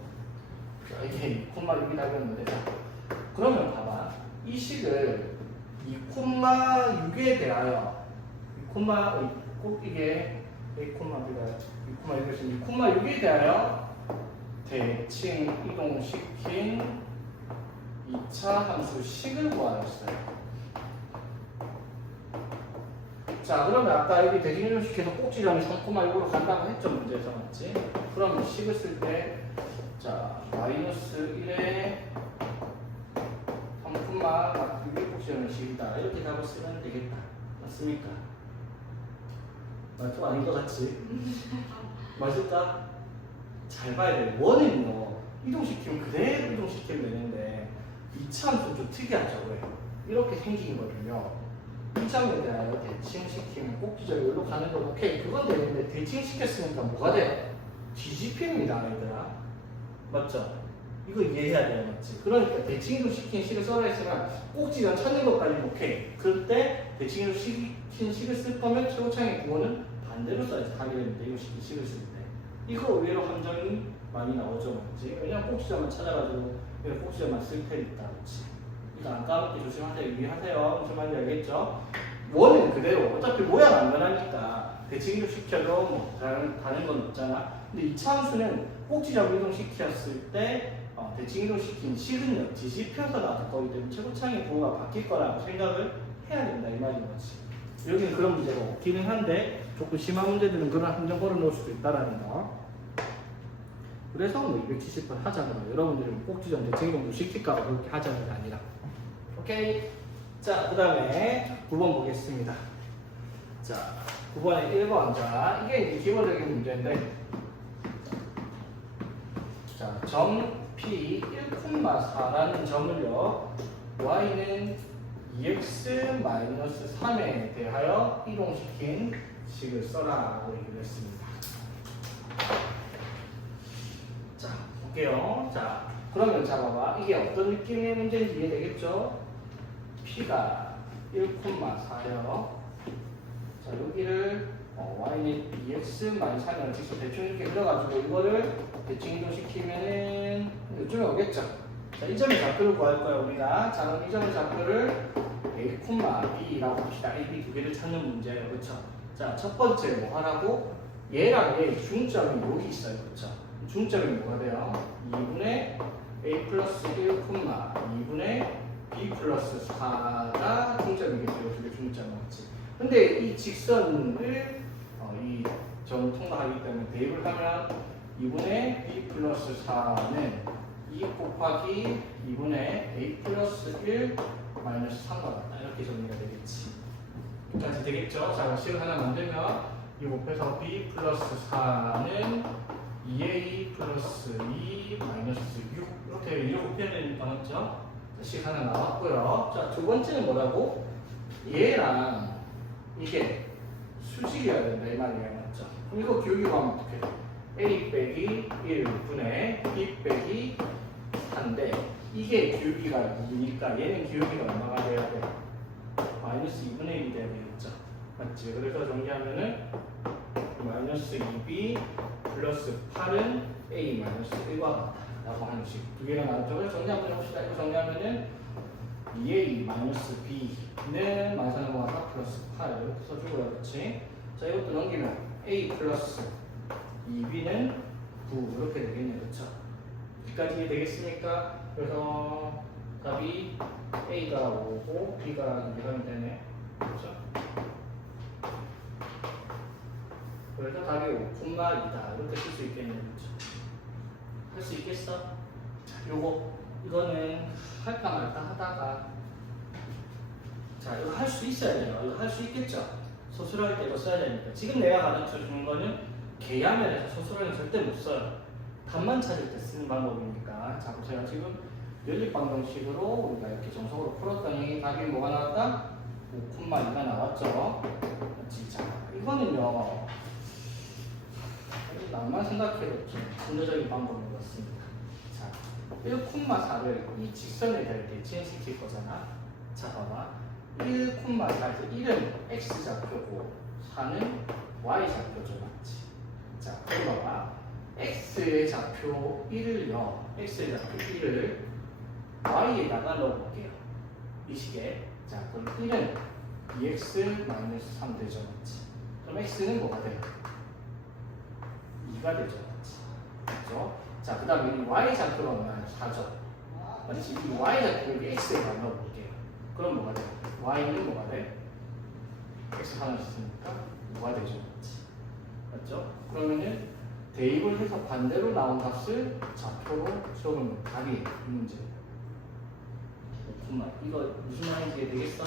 자, 이게 2,6이 답이었는데 그러면 봐봐 이 식을 2,6에 대하여 꼭 이게 a,b가 2,6이었으면 2,6에 대하여 대칭 이동시킨 2차 함수 식을 구하였어요. 자, 그러면 아까 여기 대칭 이동시켜서 꼭지점이 3,6으로 간다고 했죠, 문제에서. 맞지? 그러면 식을 쓸 때, 자, 마이너스 1에 3,6의 꼭지점의 식이다. 이렇게 답을 쓰면 되겠다. 맞습니까? 좀 아닌 것 같지? 맞을까? 잘 봐야 돼. 원은요, 이동시키면 그대로 이동시키면 되는데, 2차 함수는 좀 특이하죠, 왜? 이렇게 생긴 거를요. 이 점에 대하여 대칭시키면 꼭지점이 여기로 가는 건 오케이 그건 되는데 대칭시켰으니까 뭐가 돼? 뒤집힙니다 얘들아. 맞죠? 이거 이해해야 돼요. 맞지? 그러니까 대칭도 시킨 식을 써라 했으면 꼭지점 찾는 것까지 오케이. 그때 대칭도 시킨 식을 쓸 거면 최고창의 구호는 반대로 써야지. 하게 됩니다. 이거 시킨 식을 쓸 때 이거 의외로 함정이 많이 나오죠. 맞지? 왜냐면 꼭지점만 찾아가지고 그냥 꼭지점만 쓸 테니까. 그렇지? 이거 안 까먹게 조심하세요. 유의하세요. 무슨 말인지 알겠죠? 원은 그대로 어차피 모양 안 변하니까 대칭이동 시켜도 뭐 다른 건 없잖아. 근데 이 함수는 꼭지점 이동시켰을 때 대칭이동 시킨 식은요 뒤집혀서 나올 거기 때문에 최고창의 부호가 바뀔 거라고 생각을 해야 된다 이 말인 거지. 여기는 그런 문제가 없기는 한데 조금 심한 문제들은 그런 함정 걸어놓을 수도 있다라는 거. 그래서 뭐 270번 하자고요. 여러분들은 꼭지점 대칭이동도 시킬까 그렇게 하자는 게 아니라. 오케이. 자, 그 다음에 9번 보겠습니다. 자, 9번의 1번. 자, 이게 이제 기본적인 문제인데, 자, 점 P 1,4라는 점을요, y는 2x-3에 대하여 이동시킨 식을 써라라고 얘기를 했습니다. 자, 볼게요. 자, 그러면 잡아봐. 이게 어떤 느낌의 문제인지 이해되겠죠? P가 1,4요. 자, 여기를 y는 2x-3을 직접 대충 이렇게 그려가지고 이거를 대칭 이동시키면은 이쪽에 오겠죠. 자, 이 점의 좌표를 구할 거예요, 우리가. 자, 그럼 이 점의 좌표를 a, b라고 합시다. a, b 두 개를 찾는 문제예요. 그렇죠? 자, 첫 번째 뭐 하라고? 얘랑 얘 중점이 여기 있어요. 그렇죠? 중점이 뭐가 돼요? 2분의 a 플러스 1, 2분의 b 플러스 4가 중점이겠죠. 두 개 중점 맞지? 근데 이 직선을 이 점 통과하기 때문에 대입을 하면 2분의 b 플러스 4는 2 곱하기 2분의 a 플러스 1 마이너스 3과 같다. 이렇게 정리가 되겠지. 여기까지 되겠죠? 자, 식을 하나 만들면 2 곱해서 b 플러스 4는 2a 플러스 2 마이너스 6 이렇게 표현되는 되니까 맞죠? 식 하나 나왔고요. 자, 두 번째는 뭐라고? 얘랑 이게 수직이어야 된다 이 말이에요. 맞죠? 그럼 이거 기울기 구하면 어떻게 돼? a 빼기 1분의 b 빼기 4인데 이게 기울기가 2니까 얘는 기울기가 얼마가 돼야 돼? 마이너스 2분의 1이 돼야 되겠죠? 맞지? 그래서 정리하면은 마이너스 2b 플러스 8은 a 마이너스 1과 같다 라고 하는 식 두 개가 나왔죠. 그래서 정리 한번 해봅시다. 이거 정리하면은 2a 마이너스 b는 마이너스 4 플러스 8 이렇게 써주고요. 그렇지? 자, 이것도 넘기면 a 플러스 2b는 9 이렇게 되겠네요. 그렇죠? 여기까지 되겠습니까? 그래서 답이 a가 5고 b가 2가 되네. 그렇죠? 그래서 답이 5,2다 이렇게 쓸 수 있겠네요. 그렇죠? 할 수 있겠어? 이거는 할까 말까 하다가 자, 이거 할 수 있어야 돼요. 이거 할 수 있겠죠? 소수할 때 이거 써야 되니까. 지금 내가 가르쳐 주는 거는 계야면에서 소수라는 절대 못 써요. 답만 찾을 때 쓰는 방법이니까. 자, 보세요. 지금 연립방정식으로 우리가 이렇게 정석으로 풀었더니 답이 뭐가 나왔다? 5,2가 나왔죠? 그렇지? 자, 이거는요. 나만 생각해도 좀 선제적인 방법인 것 같습니다. 자, 1,4를 이 직선에 대해 대칭시킬 거잖아. 자, 봐봐. 1,4에서 1은 x좌표고 4는 y좌표죠. 맞지? 자, 그럼 봐봐. x의 좌표 1을요. x의 좌표 1을 y에다가 넣어볼게요. 이 식에. 자, 그럼 1은 2x-3 되죠. 맞지? 그럼 x는 뭐가 돼요? 2가 되죠. 그렇죠? 자, 그 다음에 y좌표가 얼마나 4죠. 맞지? 이 y좌표를 x에다 넣어볼게요. 그럼 뭐가 돼? y는 뭐가 돼? x 하나 있으니까 5가 되죠. 맞죠? 그러면은 대입을 해서 반대로 나온 값을 좌표로 적으면 답이 이 문제. 이거 무슨 말인지 되겠어?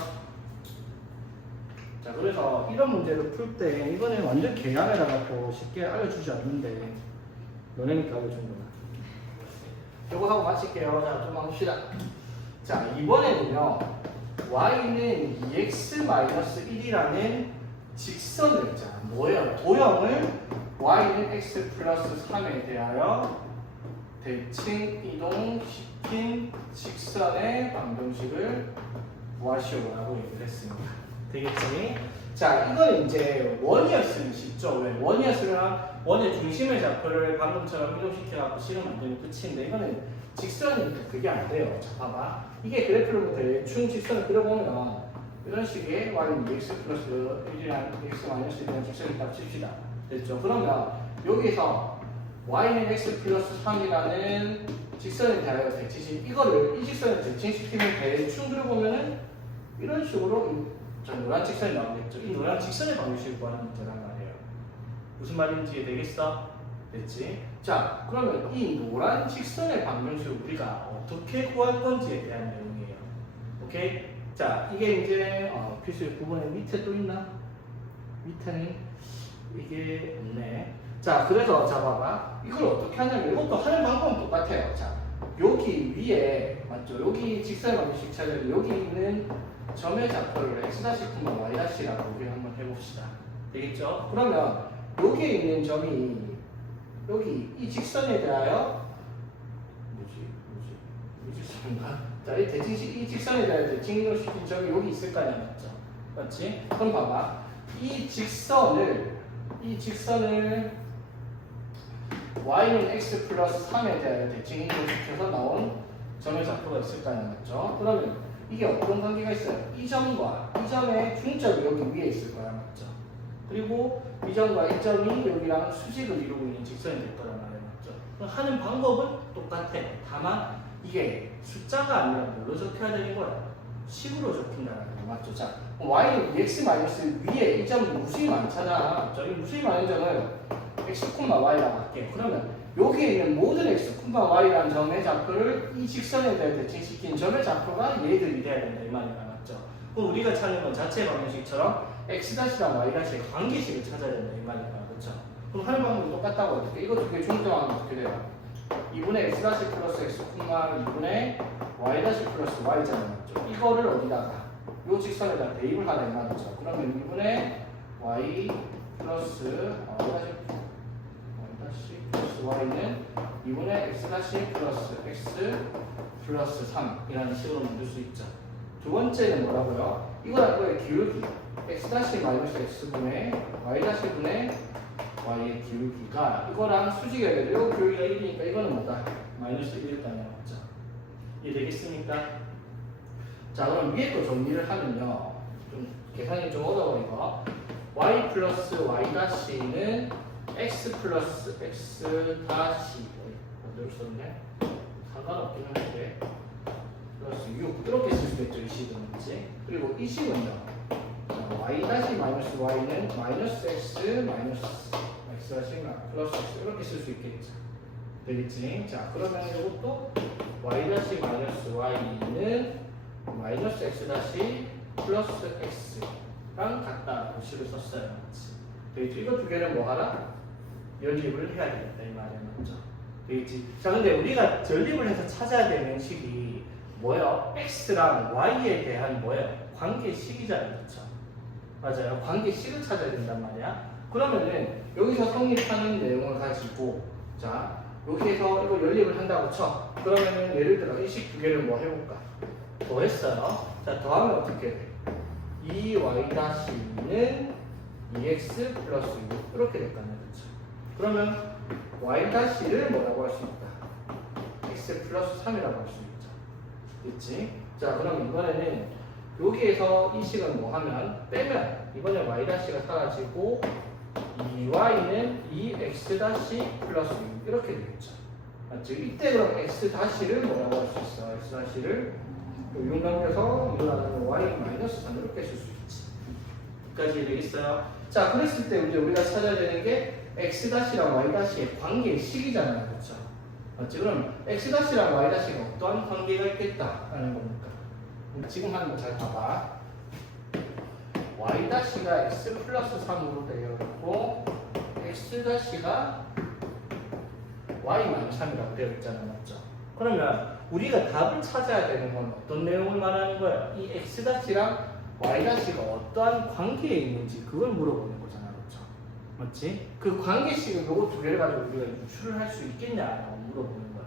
자, 그래서 이런 문제를 풀 때 이거는 완전 계량해라 갖고 쉽게 알려주지 않는데 너네니까 알려준 거야. 요거 하고 마칠게요. 자, 좀 합시다. 자, 이번에는요. y는 2x-1이라는 직선을 자, 뭐예요? 도형을 y는 x 플러스 3에 대하여 대칭 이동시킨 직선의 방정식을 구하시오라고 얘기를 했습니다. 되겠지? 자, 이건 이제 원이었으면 쉽죠. 왜? 원이었으면 원의 중심의 좌표를 방금처럼 이동시켜갖고 실험 만들면 끝인데 이거는 직선이니까 그게 안 돼요. 자, 봐봐. 이게 그래프를 대충 직선을 그려보면 이런 식의 y는 2x 플러스 1이랑 x 마이너스 1이라는 직선이 있다고 칩시다. 됐죠? 그러면 여기서 y는 x 플러스 3이라는 직선에 대하여 대칭시 이거를 이 직선을 대칭시키면 대충 그려보면은 이런 식으로 저 노란 직선이 나오겠죠. 이 노란 직선의 방정식을 구하는 문제란 말이에요. 무슨 말인지 이해되겠어? 됐지? 자, 그러면 이 노란 직선의 방정식을 우리가 어떻게 구할 건지에 대한 내용이에요. 오케이? 자, 이게 이제 필수 부분에 밑에 또 있나? 밑에는 이게 없네. 자, 그래서 자 봐봐. 이걸 어떻게 하냐면 이것도 하는 방법은 똑같아요. 자, 여기 위에 맞죠? 여기 직선의 방정식 찾아야 여기 있는 점의 좌표를 x-, y-라고 우리 한번 해봅시다. 되겠죠? 그러면 여기에 있는 점이 여기 이 직선에 대하여 이 직선인가? 자, 이 대칭식 이 직선에 대하여 대칭을 시킨 점이 여기 있을 거 아니야, 맞죠? 맞지? 그럼 봐봐. 이 직선을 y는 x 플러스 3에 대하여 대칭을 시켜서 나온 점의 좌표가 있을 거 아니야, 맞죠? 그러면 이게 어떤 관계가 있어요? 이 점과 이 점의 중점이 여기 위에 있을 거야, 맞죠? 그리고 이 점과 이 점이 여기랑 수직을 이루고 있는 직선이 될 거란 말이에요, 맞죠? 하는 방법은 똑같아. 다만 이게 숫자가 아니라 뭘로 적혀야 되는 거야? 식으로 적힌다는 거야, 맞죠? 자, y는 2x 마이너스 위에 이 점은 무수히 많잖아, 맞죠? 이 무수히 많은 점을 x, y라고 할게요. 그러면 여기에 있는 모든 x, y라는 점의 좌표를 이 직선에 대해 대칭시킨 점의 좌표가 얘들이 돼야 된다 이 말이야. 맞죠? 그럼 우리가 찾는 건 자체 방정식처럼 x-랑 y-의 관계식을 찾아야 된다 이 말이야. 그렇죠? 그럼 하는 방법이 똑같다고 어떻게? 이거 두 개 중점하면 어떻게 돼요? 2분의 x 플러스 x, 2분의 y 플러스 y잖아. 맞죠? 이거를 어디다가? 요 직선에다 대입을 하라 이 말이죠. 그러면 2분의 y 플러스 플러스 y는 2분의 x 플러스 x 플러스 3이라는 식으로 만들 수 있죠. 두 번째는 뭐라고요? 이거랑 이거의 기울기 x 마이너스 x분의 y 분의 y의 기울기가 이거랑 수직이어야 돼요. 이 기울기가 1이니까 이거는 뭐다? 마이너스 1일 거 아니야. 맞죠? 이해되겠습니까? 자, 그럼 위에 거 정리를 하면요. 좀 계산이 좀 어려워 이거. y 플러스 y 다시는 x 플러스 x 다시 어쩔 수 없네. 상관없긴 한데 플러스 6 이렇게 쓸 수 있죠. 이 식은 그렇지? 그리고 이 식은요. y 다시 마이너스 y는 마이너스 x 마이너스 x 다시 플러스 x 이렇게 쓸 수 있겠죠. 되겠지? 자, 그러면 이것도 y 다시 마이너스 y는 마이너스 x 다시 플러스 x랑 같다라고 식을 썼어요. 맞지? 되겠지? 이거 두 개는 뭐 하라? 연립을 해야 되겠다 이 말이야. 맞죠? 되겠지? 자, 근데 우리가 연립을 해서 찾아야 되는 식이 뭐예요? x랑 y에 대한 뭐예요? 관계식이잖아요. 그렇죠? 맞아요. 관계식을 찾아야 된단 말이야. 그러면은 여기서 성립하는 내용을 가지고 자, 여기에서 이거 연립을 한다고 쳐. 그러면은 예를 들어 이 식 두 개를 뭐 해볼까? 더했어요. 자, 더하면 어떻게 돼? 2y-는 2x 플러스 6 이렇게 될 거 아니야. 그렇죠? 그러면 y-를 뭐라고 할 수 있다? x 플러스 3이라고 할 수 있죠. 그렇지? 자, 그럼 이번에는 여기에서 이 식은 뭐 하면 빼면 이번에 y-가 사라지고 2y는 2x 플러스 6 이렇게 되겠죠. 맞죠? 이때 그럼 x-를 뭐라고 할 수 있어? x-를 6 넘겨서 일어나는 y-3 이렇게 쓸 수 있지. 여기까지 되겠어요? 자, 그랬을 때 이제 우리가 찾아야 되는 게 x-랑 y-의 관계식이잖아요. 그렇죠? 맞지? 그럼 x-랑 y-가 어떠한 관계가 있겠다라는 겁니까? 지금 하는 거 잘 봐봐. y-가 x 플러스 3으로 되어 있고 x-가 y-3이라고 되어 있잖아요. 맞죠? 그러면 우리가 답을 찾아야 되는 건 어떤 내용을 말하는 거예요? 이 x-랑 y-가 어떠한 관계에 있는지 그걸 물어보는 거잖아. 그렇죠? 맞지? 그 관계식은 요거 두 개를 가지고 우리가 유출을 할 수 있겠냐라고 물어보는 거야.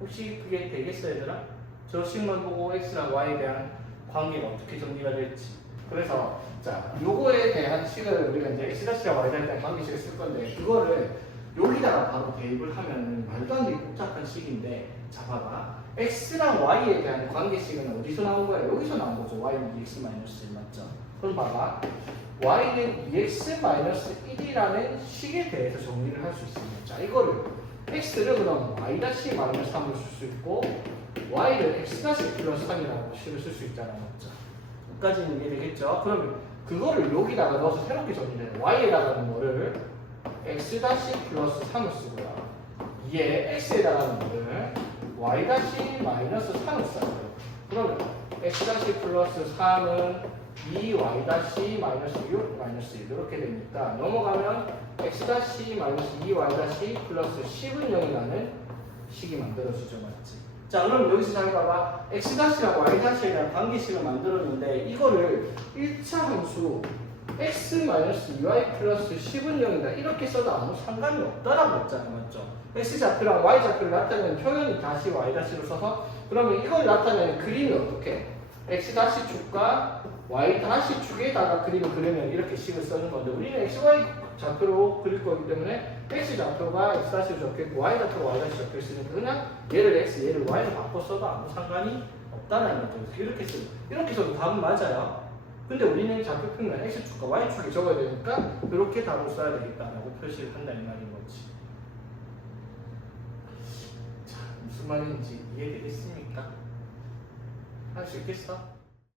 혹시 그게 되겠어요, 얘들아? 저 식만 보고 x랑 y에 대한 관계가 어떻게 정리가 될지. 그래서 자, 요거에 대한 식을 우리가 이제 x-랑 y-에 대한 관계식을 쓸 건데 그거를 여기다가 바로 대입을 하면 말도 안 되게 복잡한 식인데 자, 봐봐. x랑 y에 대한 관계식은 어디서 나온 거야? 여기서 나온 거죠. y는 2x-1 맞죠? 그럼 봐봐. y는 2x-1이라는 식에 대해서 정리를 할 수 있습니다. 자, 이거를 x를 그럼 y-3으로 쓸 수 있고 y를 x 플러스 3이라고 식을 쓸 수 있잖아요. 맞죠? 여기까지는 이해되겠죠? 그러면 그거를 여기다가 넣어서 새롭게 정리해요. y에다가는 뭐를 x 플러스 3을 쓰고요. 이에 x에다가는 뭐를 y 마이너스 3을 써요. 그러면 x 플러스 3은 2y 마이너스 6 마이너스 1 이렇게 되니까 넘어가면 x 마이너스 2y 플러스 10은 0이 나는 식이 만들어지죠. 맞지? 자, 그럼 여기서 잘 봐봐. x랑 y에 대한 관계식을 만들었는데 이거를 1차 함수 x-2y 플러스 10은 0이다 이렇게 써도 아무 상관이 없다라고 했잖아요. 맞죠? x좌표랑 y좌표를 나타내는 표현이 다시 y-로 써서 그러면 이걸 나타내는 그림이 어떻게? x-축과 y-축에다가 그림을 그리면 이렇게 식을 쓰는 건데 우리는 xy 좌표로 그릴 거기 때문에 x좌표가 x-로 적혀있고 y좌표가 y-로 적혀있으니까 그냥 얘를 x, 얘를 y로 바꿔 써도 아무 상관이 없다는 거죠. 이렇게 쓰고 이렇게 써도 답은 맞아요. 근데 우리는 좌표 표면 x축과 y축에 적어야 되니까 이렇게 답을 써야 되겠다라고 표시를 한다는 말인 거지. 자, 무슨 말인지 이해되겠습니까? 할 수 있겠어?